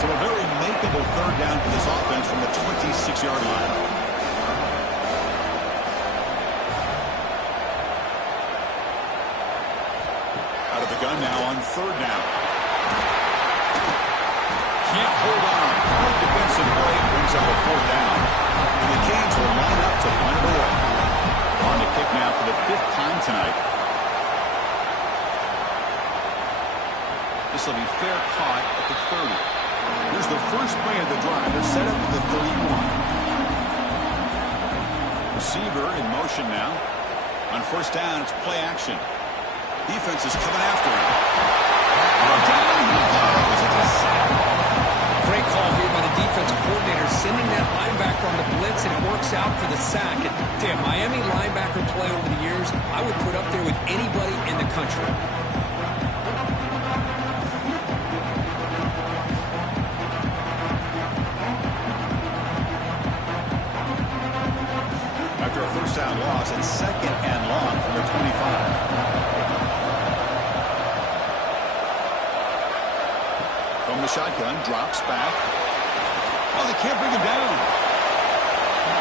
So a very makeable third down for this offense from the 26-yard line. Out of the gun now on third down. Can't hold on. Good defensive play brings up a fourth down. And the Canes will line up to punt it away. On the kick now for the 5th time tonight. This will be fair caught at the 30. Here's the first play of the drive. They're set up at the 31. Receiver in motion now. On first down, it's play action. Defense is coming after him. Down he goes. It's a sack. Great call here by the defensive coordinator, sending that linebacker on the blitz, and it works out for the sack. And damn, Miami linebacker play over the years, I would put up there with anybody in the country. After a first down loss, it's second and long from the 25. From the shotgun, drops back. Oh, they can't bring him down.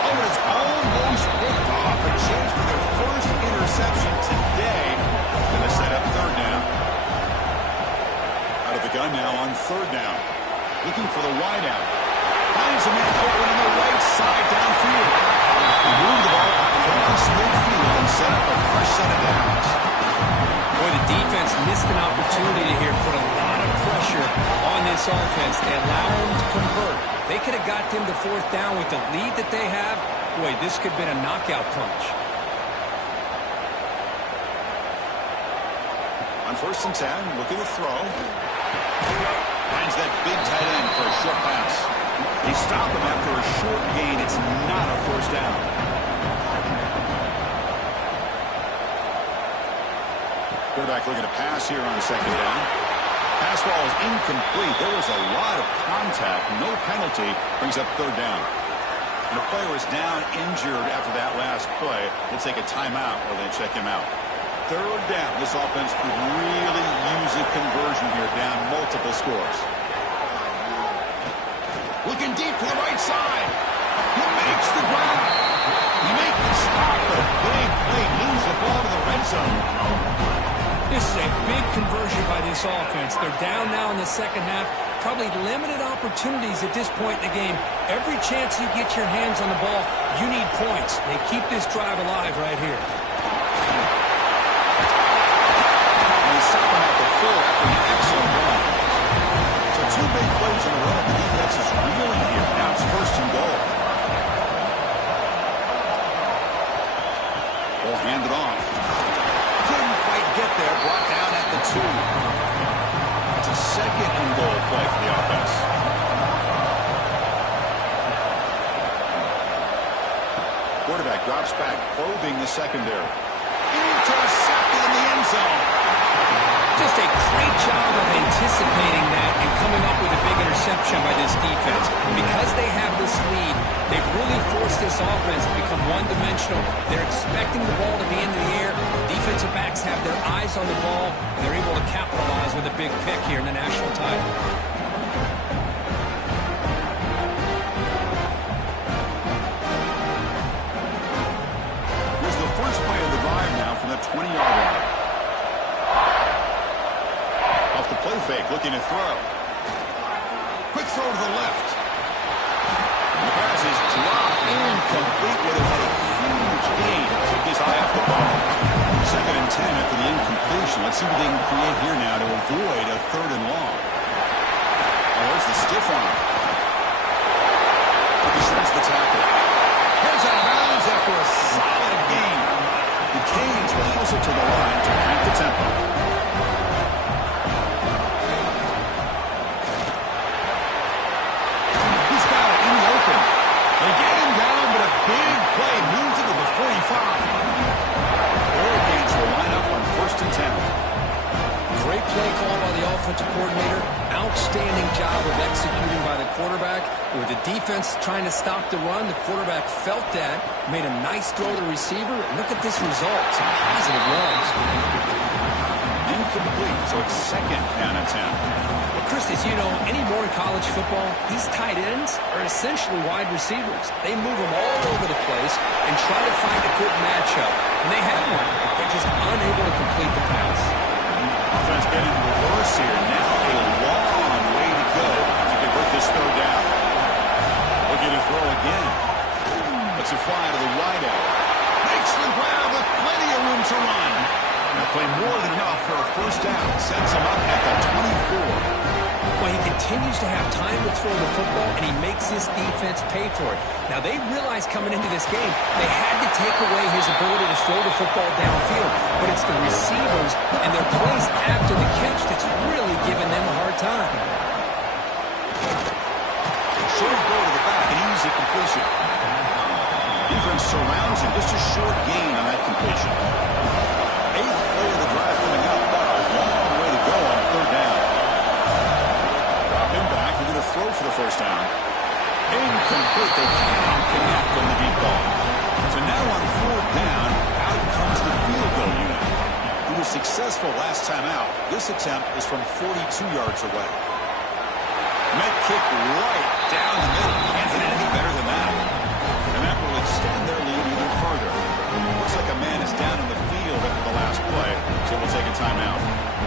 Oh, it's almost picked off. A chance for their first interception today. Going to set up third down. Out of the gun now on third down. Looking for the wideout. Finds a man open on the right side downfield. He moved the ball across midfield and set up a fresh set of downs. Boy, the defense missed an opportunity here, put a lot of pressure on this offense. They allow them to convert. They could have got them to fourth down with the lead that they have. Boy, this could have been a knockout punch. On 1st and 10, looking to throw. Finds that big tight end for a short pass. He stopped him after a short gain. It's not a first down. Quarterback looking to pass here on 2nd down. Pass ball is incomplete. There was a lot of contact. No penalty. Brings up 3rd down. And the player is down injured after that last play. We'll take a timeout or then check him out. 3rd down. This offense could really use a conversion here, down multiple scores. Looking deep to the right side. He makes the grab. He makes the stop, but a big play moves the ball to the red zone. This is a big conversion by this offense. They're down now in the second half. Probably limited opportunities at this point in the game. Every chance you get your hands on the ball, you need points. They keep this drive alive right here. And he's stopping at the 4 after an excellent run. So 2 big plays in a row. The defense is reeling here. Now it's 1st and goal. Ball handed off. Get there, brought down at the 2. It's a 2nd and goal play for the offense. Quarterback drops back, probing the secondary. Intercepted in the end zone. Just a great job of anticipating that and coming up with a big interception by this defense. Because they have this lead, they've really forced this offense to become one-dimensional. They're expecting the ball to be in the air. Defensive backs have their eyes on the ball, and they're able to capitalize with a big pick here in the national title. Here's the first play of the drive now from the 20-yard line. Off the play fake, looking to throw. Quick throw to the left. And the pass is dropped incomplete with a huge gain. Took his eye off the ball. 2nd and 10 after the incompletion. Let's see what they can create here now to avoid a 3rd and long. Oh, there's the stiff arm. He shrinks the tackle. Heads out of bounds after a solid gain. The Canes will hustle to the line to crank the tempo. He's got it in the open. They get him down, but a big play moves into the 45. Hurricanes will line up on 1st and 10. Great play call by the offensive coordinator. Outstanding job of executing by the quarterback. With the defense trying to stop the run, the quarterback felt that, made a nice throw to the receiver. Look at this result. Some positive runs. Incomplete, so it's 2nd down and 10. Well, Chris, as you know, anymore in college football, these tight ends are essentially wide receivers. They move them all over the place and try to find a good matchup. And they have one. They're just unable to complete the pass. Offense getting reverse here. Now a long way to go to convert this 3rd down. Looking to throw again. Lets it fly to the wide out. Makes the grab with plenty of room to run. Now play more than enough for a 1st down. Sets him up at the 24. Well, he continues to have time to throw the football, and he makes his defense pay for it. Now, they realized coming into this game they had to take away his ability to throw the football downfield, but it's the receivers and their plays after the catch that's really giving them a hard time. Short go to the back, an easy completion. Defense surrounds him, just a short gain on that completion. 8th play of the drive coming up, but a long way to go on 3rd down. Drop him back, we're going to throw for the 1st down. Incomplete, they cannot connect on the deep ball. So now on 4th down, out comes the field goal unit. He was successful last time out. This attempt is from 42 yards away. Met kick right down the middle. Can't hit anything better than that. And that will extend their lead even further. Looks like a man is down in the field after the last play, so we'll take a timeout.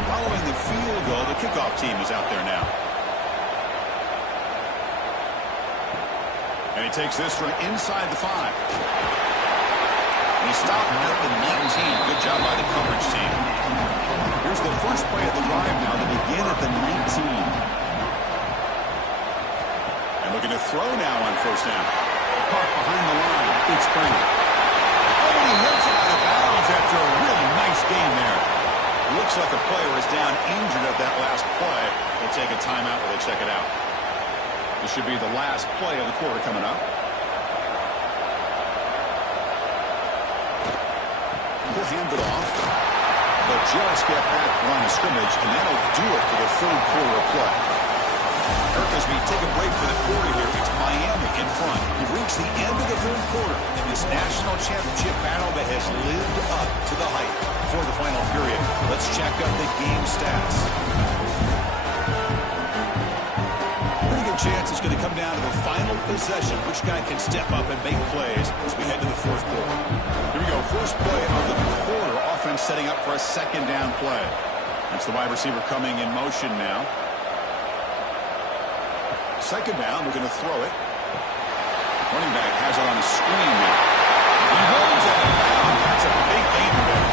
Following the field goal, the kickoff team is out there now. And he takes this from inside the 5. And he stopped at the 19. Good job by the coverage team. Here's the first play of the drive now to begin at the 19. And looking to throw now on first down. Caught behind the line. Big spring. Oh, and he hits it out of bounds after a really nice game there. Looks like a player is down injured at that last play. They'll take a timeout while they check it out. This should be the last play of the quarter coming up. He'll hand it off. They'll just get back line of scrimmage, and that'll do it for the third quarter of play. Eric, as we take a break for the quarter here, it's Miami in front. We've reached the end of the third quarter in this national championship battle that has lived up to the hype for the final period. Let's check out the game stats. Pretty good chance it's going to come down to the final possession. Which guy can step up and make plays as we head to the fourth quarter. Here we go. First play of the quarter. Offense setting up for a second down play. That's the wide receiver coming in motion now. Second down, we're going to throw it. Running back has it on a screen now. He runs out of bounds. That's a big gain there.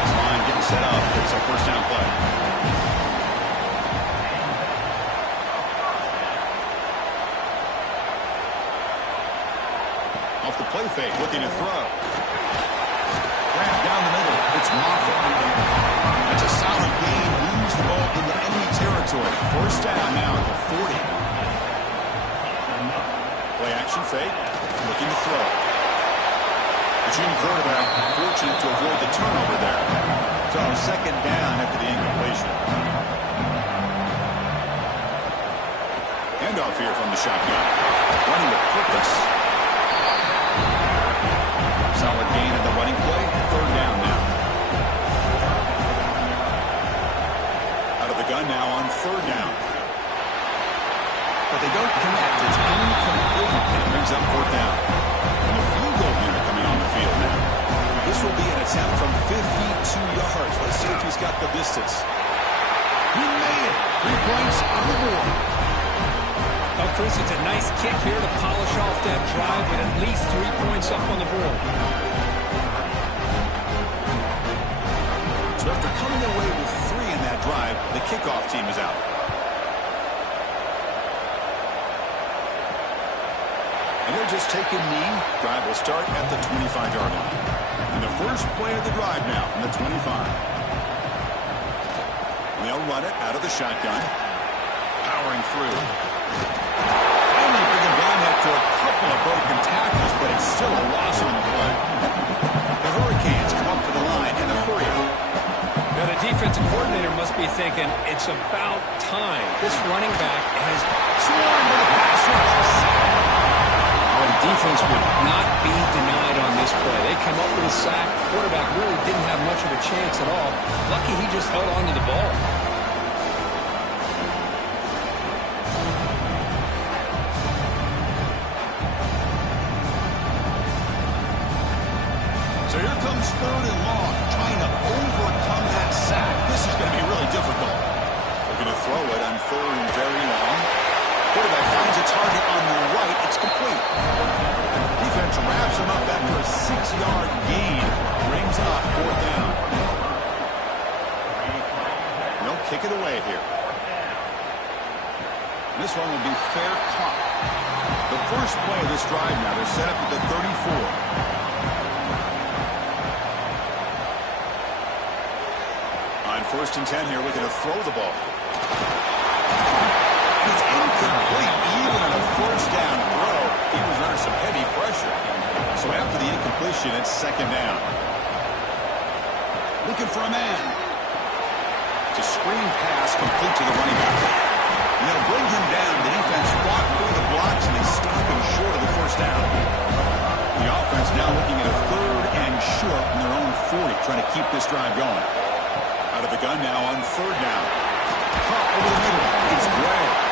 This line getting set up. It's a first down play. Off the play fake, looking to throw. Grab down the middle. It's Moffitt. That's a solid gain. Moves the ball into enemy territory. First down now at the 40. Play action fake, looking to throw. The junior quarterback fortunate to avoid the turnover there. So second down after the incompletion. Handoff here from the shotgun. Running with purpose. Solid gain in the running play. Third down now. Out of the gun now on third down. But they don't connect. It's incomplete. And it brings up fourth down. And the field goal unit coming on the field now. This will be an attempt from 52 yards. Let's see if he's got the distance. He made it. 3 points on the board. Well, Chris, it's a nice kick here to polish off that drive with at least 3 points up on the board. So after coming away with 3 in that drive, the kickoff team is out. And they'll just take a knee. Drive will start at the 25-yard line. And the first play of the drive now from the 25. And they'll run it out of the shotgun. Powering through. Finally bring him down after a couple of broken tackles, but it's still a loss on the play. The Hurricanes come up to the line in a hurry. Now the defensive coordinator must be thinking, it's about time. This running back has sworn to the pass rush. The defense would not be denied on this play. They come up with a sack. Quarterback really didn't have much of a chance at all. Lucky he just held on to the ball. So here comes third and long, trying to overcome that sack. This is going to be really difficult. They're going to throw it on third and very long. Quarterback finds a target on the right. It's complete. Defense wraps him up after a 6-yard gain. Brings up fourth down. They'll kick it away here. This one will be fair caught. The first play of this drive now. They're set up at the 34. On first and 10 here, we're going to throw the ball. It's incomplete, even on a first down throw. He was under some heavy pressure. So after the incompletion, it's second down. Looking for a man. It's a screen pass complete to the running back. And they'll bring him down. The defense fought through the blocks, and they stop him short of the first down. The offense now looking at a third and short from their own 40, trying to keep this drive going. Out of the gun now on third down. Caught over the middle. It's Gray.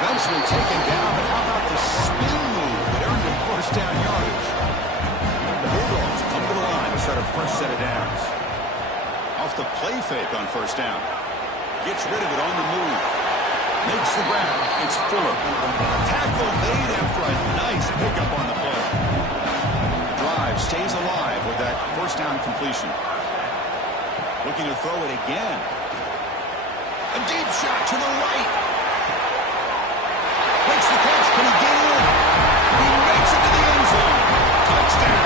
Eventually taken down, but how about the spin move that earned him first down yardage? The Bulldogs come to the line to start a first set of downs. Off the play fake on first down. Gets rid of it on the move. Makes the grab. It's Fuller. Tackle made after a nice pickup on the play. Drive stays alive with that first down completion. Looking to throw it again. A deep shot to the right. Makes the catch. Can he get in? He makes it to the end zone. Touchdown.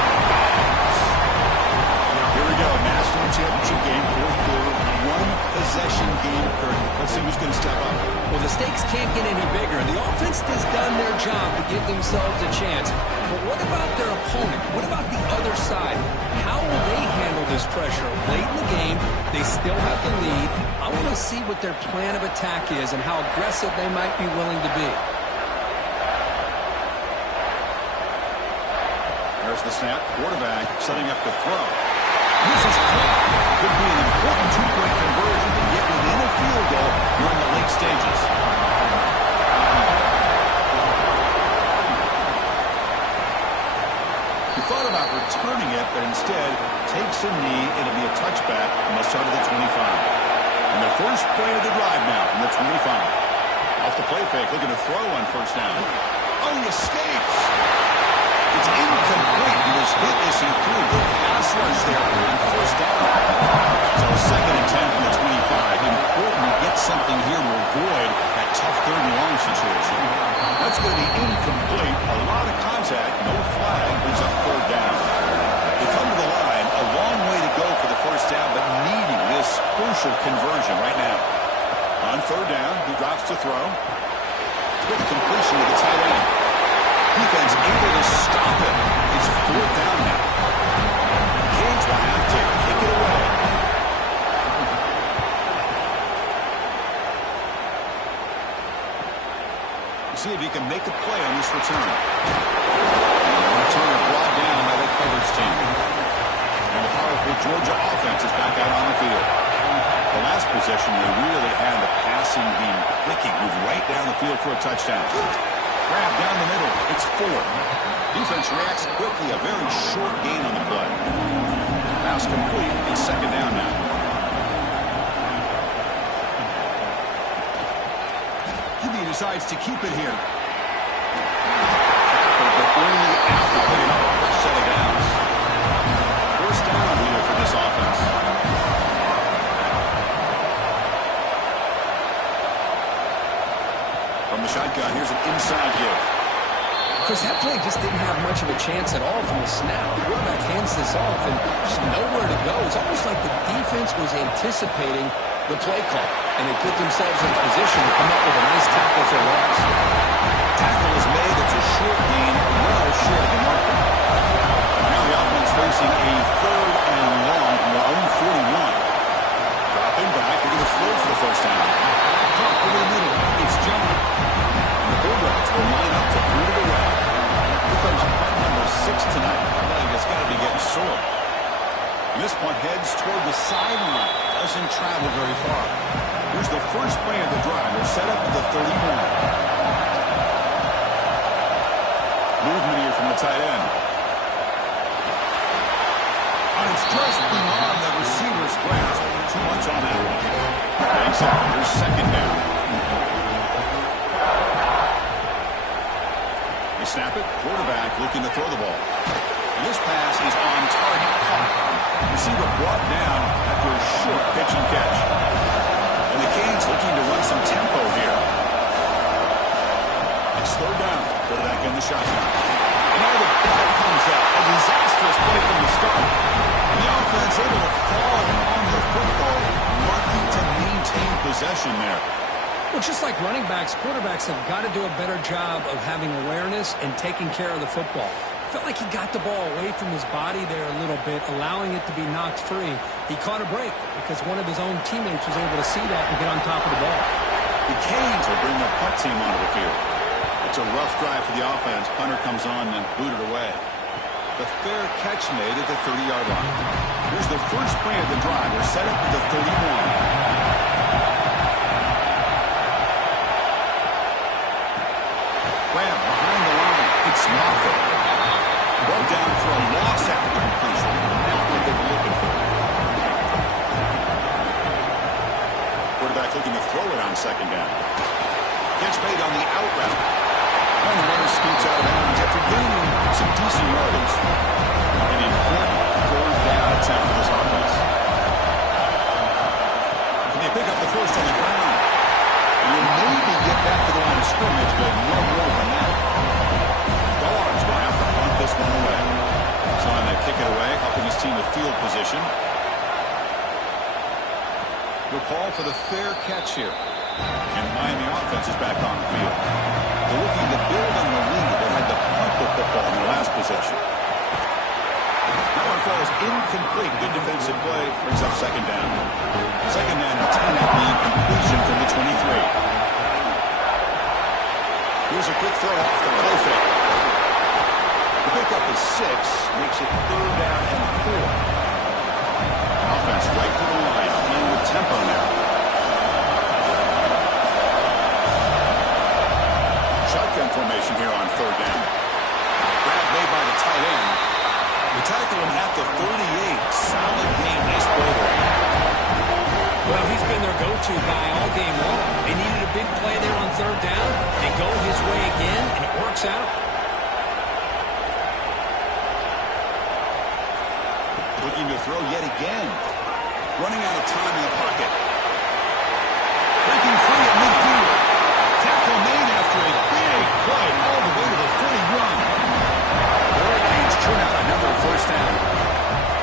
Here we go. National championship game, fourth quarter. One possession game occurred. Let's see who's going to step up. Well, the stakes can't get any bigger. The offense has done their job to give themselves a chance. But what about their opponent? What about the other side? How will they handle this pressure? Late in the game, they still have the lead. I want to see what their plan of attack is and how aggressive they might be willing to be. There's the snap. Quarterback setting up to throw. This is caught. Could be an important two-point conversion to get within a field goal during the late stages. He thought about returning it, but instead takes a knee. It'll be a touchback and must start at the 25. And the first play of the drive now from the 25. Off the play fake, looking to throw on first down. Oh, he escapes. It's incomplete. He was hit as he threw. Good pass rush there on first down. So second and 10 from the 25. Important to get something here to avoid that tough third and long situation. That's going to be incomplete. A lot of contact. No flag. Brings up third down. They come to the line. A long way to go for the first down, but needing this crucial conversion right now. On third down, he drops to throw. Quick completion to the tight end. Defense able to stop it. It's fourth down now. Canes will have to kick it away. See if he can make a play on this return. Returner brought down by that coverage team. And the powerful Georgia offense is back out on the field. The last possession, they really had the passing game clicking. Moved right down the field for a touchdown. Grab down the middle. It's 4. Defense reacts quickly. A very short gain on the play. Pass complete. It's second down now. He decides to keep it here. But only after putting up a first set of downs. First down here for this offense. From the shotgun, here's an inside give. Chris, that play just didn't have much of a chance at all from the snap. The quarterback hands this off and just nowhere to go. It's almost like the defense was anticipating the play call, and they put themselves in a position to come up with a nice tackle for loss. Tackle is made. It's a short gain, well short of the marker. Now the offense facing a third and long from their own 41. Dropping back, they're going to throw for the first down. Drop over the middle. It's John. And the Bulldogs will line up to boot it away. Here comes punt number 6 tonight. I think it's got to be getting sore. And this punt heads toward the sideline. Doesn't travel very far. Here's the first play of the drive. They're set up at the 31. Movement here from the tight end. And it's just beyond the receiver's grasp. Too much on that one. Thanks up. Here's second down. They snap it. Quarterback looking to throw the ball. And this pass is on target. Receiver brought down after a short pitch and catch. And the Canes looking to run some tempo here. It's third down. Quarterback in the shotgun. And now the ball comes up. A disastrous play from the start. And the offense able to fall on the football. Lucky to maintain possession there. Well, just like running backs, quarterbacks have got to do a better job of having awareness and taking care of the football. Felt like he got the ball away from his body there a little bit, allowing it to be knocked free. He caught a break because one of his own teammates was able to see that and get on top of the ball. The Canes will bring the punt team onto the field. It's a rough drive for the offense. Punter comes on and booted away. The fair catch made at the 30-yard line. Here's the first play of the drive. They're set up at the 31. Grab behind the line. It's Moffitt. Brought down for a loss after completion. Not what they were looking for. Quarterback looking to throw it on second down. team with field position. We'll call for the fair catch here. And the Miami offense is back on the field. They're looking to build on the lead. They had to punt the football in the last possession. That one falls incomplete. Good defensive play. Brings up second down. Second down and 10 at the completion from the 23. Here's a quick throw off the play fake. The pickup is 6. Makes it third down and 4. Offense right to the line. Playing with tempo now. Shotgun formation here on third down. Grab made by the tight end. We tackle him at the 38. Solid game. Nice play there. Well, he's been their go-to guy all game long. They needed a big play there on third down. They go his way again, and it works out. Looking to throw yet again. Running out of time in the pocket. Breaking free at midfield. Tackle made after a big play all the way to the 41. The Hurricanes turn out another first down.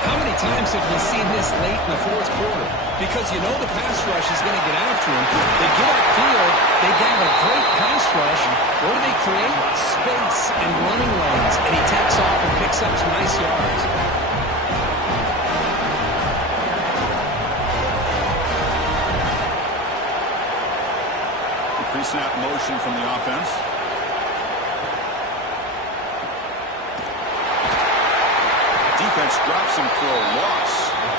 How many times have we seen this late in the fourth quarter? Because you know the pass rush is going to get after him. They get upfield, they get a great pass rush. What do they create? Space and running lanes. And he takes off and picks up some nice yards. Pre-snap motion from the offense. Defense drops him for a loss.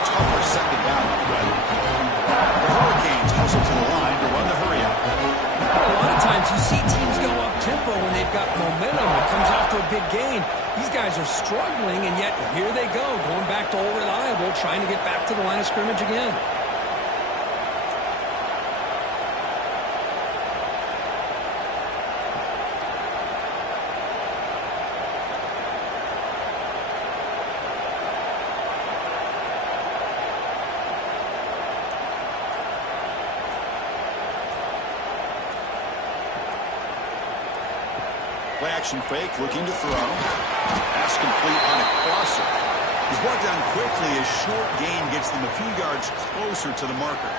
Tougher second down on the way. The Hurricanes hustle to the line to run the hurry up. A lot of times you see teams go up-tempo when they've got momentum. It comes after a big gain. These guys are struggling, and yet here they go, going back to old reliable, trying to get back to the line of scrimmage again. Play action fake, looking to throw. Pass complete on a crosser. He's brought down quickly as short gain gets them a few yards closer to the marker.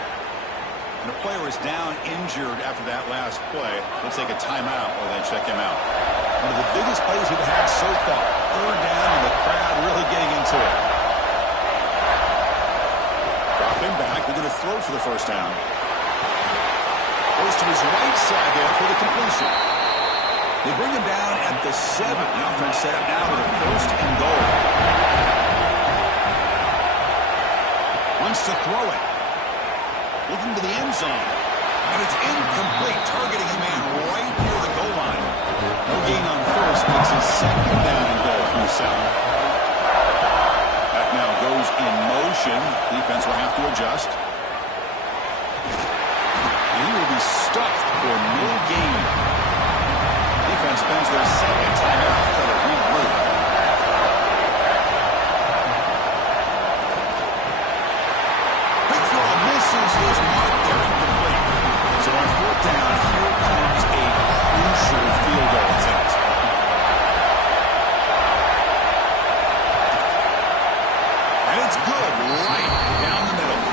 And a player is down injured after that last play. They'll take a timeout while they check him out. One of the biggest plays we've had so far. Third down and the crowd really getting into it. Drop him back. We're going to throw for the first down. Goes to his right side there for the completion. They bring him down at the 7. The offense set up now with a first and goal. Wants to throw it. Looking to the end zone. And it's incomplete. Targeting a man right near the goal line. No gain on first. Makes his second down and goal from the 7. That now goes in motion. Defense will have to adjust. And he will be stuffed for no gain. Defense spends their second timeout for the regroup. Quick throw misses his mark there, incomplete. So on fourth down, here comes a crucial field goal attempt. And it's good, right down the middle.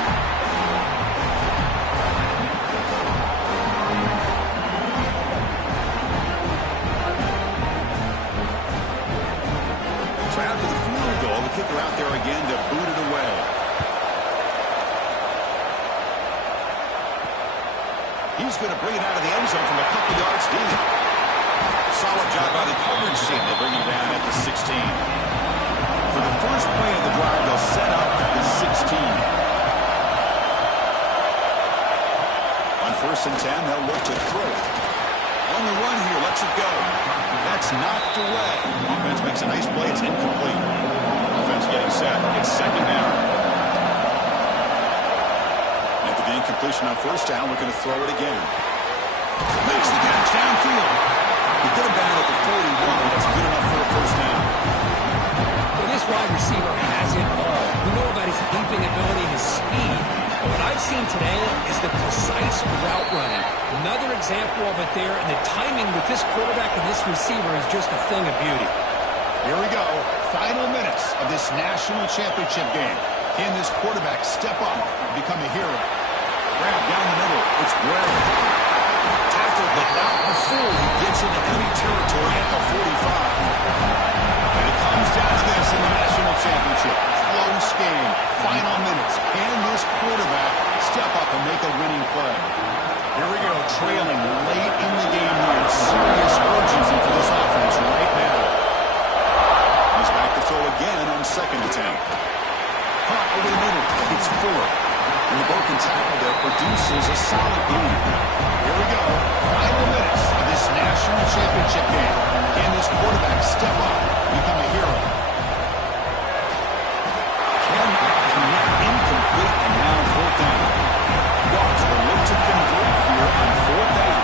Kicker out there again to boot it away. He's going to bring it out of the end zone from a couple yards deep. Solid job by the coverage team. They bring him down at the 16. For the first play of the drive, they'll set up at the 16. On first and 10, they'll look to throw it. On the run here, lets it go. That's knocked away. Offense makes a nice play. It's incomplete. Offense getting set. It's second down. After the incompletion on first down, we're going to throw it again. Makes the catch downfield. He could have been at the 41. That's good enough for a first down. Well, this wide receiver has it all. We know about his leaping ability and his speed. But what I've seen today is the precise route running. Another example of it there, and the timing with this quarterback and this receiver is just a thing of beauty. Here we go. Final minutes of this national championship game. Can this quarterback step up and become a hero? Grab down the middle. It's Bray. Tackled, but not before he gets into enemy territory at the 45. And it comes down to this in the national championship. Close game. Final minutes. Can this quarterback step up and make a winning play? Here we go. Trailing late in the game here. Serious urgency for this offense right now. He's back to throw again on second attempt. Caught over the middle. It's Fuller. And the broken tackle there produces a solid gain. Here we go. Final minutes of this national championship game. Can this quarterback step up and become a hero? Cannot connect, incomplete, and now fourth down. Dogs will look to convert here on fourth down.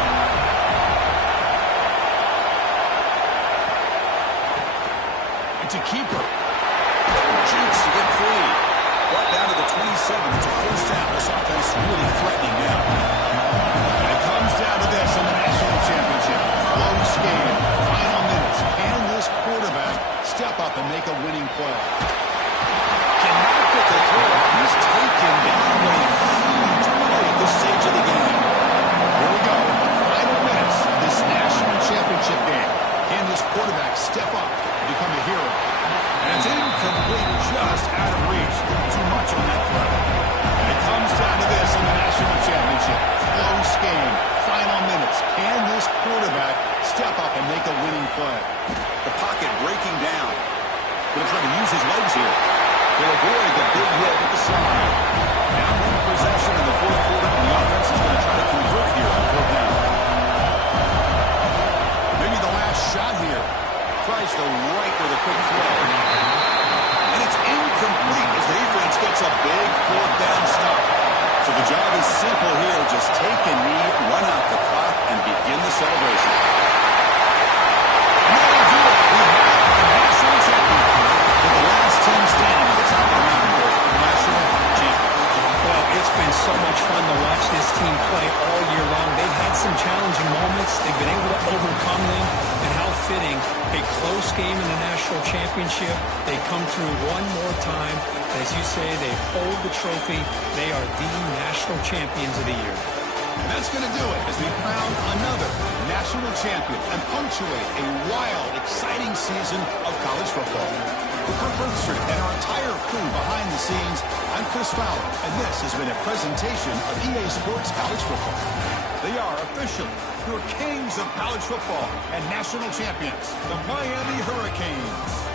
It's a keeper. Jukes to get free. Brought down to the 27. It's a first down. This offense really threatening now. And it comes down to this in the national championship. Close game. Final minutes. Can this quarterback step up and make a winning play? Cannot get the throw. He's taken down by a huge play at this stage of the game. Here we go. Final minutes of this national championship game. Can this quarterback step up and become a hero? And it's incomplete, just out of reach. Too much on that throw. And it comes down to this in the national championship. Close game. Final minutes. Can this quarterback step up and make a winning play? The pocket breaking down. Going to try to use his legs here. They'll avoid the big hit at the slide. Now one possession in the fourth quarter, and the offense is going to try to convert here on fourth down. Maybe the last shot here. Tries to right with a quick throw. And it's incomplete as the defense gets a big fourth down stop. So the job is simple here. Just take a knee, run out the clock, and begin the celebration. And that'll do it. We have a national champion. For the last 10 standing at the top of the mountain for national champion. Well, it's been so much fun to watch this team play all year long. They've had some challenging moments. They've been able to overcome them. And how fitting, a close game in the national championship. They come through one more time. As you say, they hold the trophy. They are the national champions of the year. And that's going to do it as we crown another national champion and punctuate a wild, exciting season of college football. For Kirk Herbstreit and our entire crew behind the scenes, I'm Chris Fowler, and this has been a presentation of EA Sports College Football. They are officially your kings of college football and national champions, the Miami Hurricanes.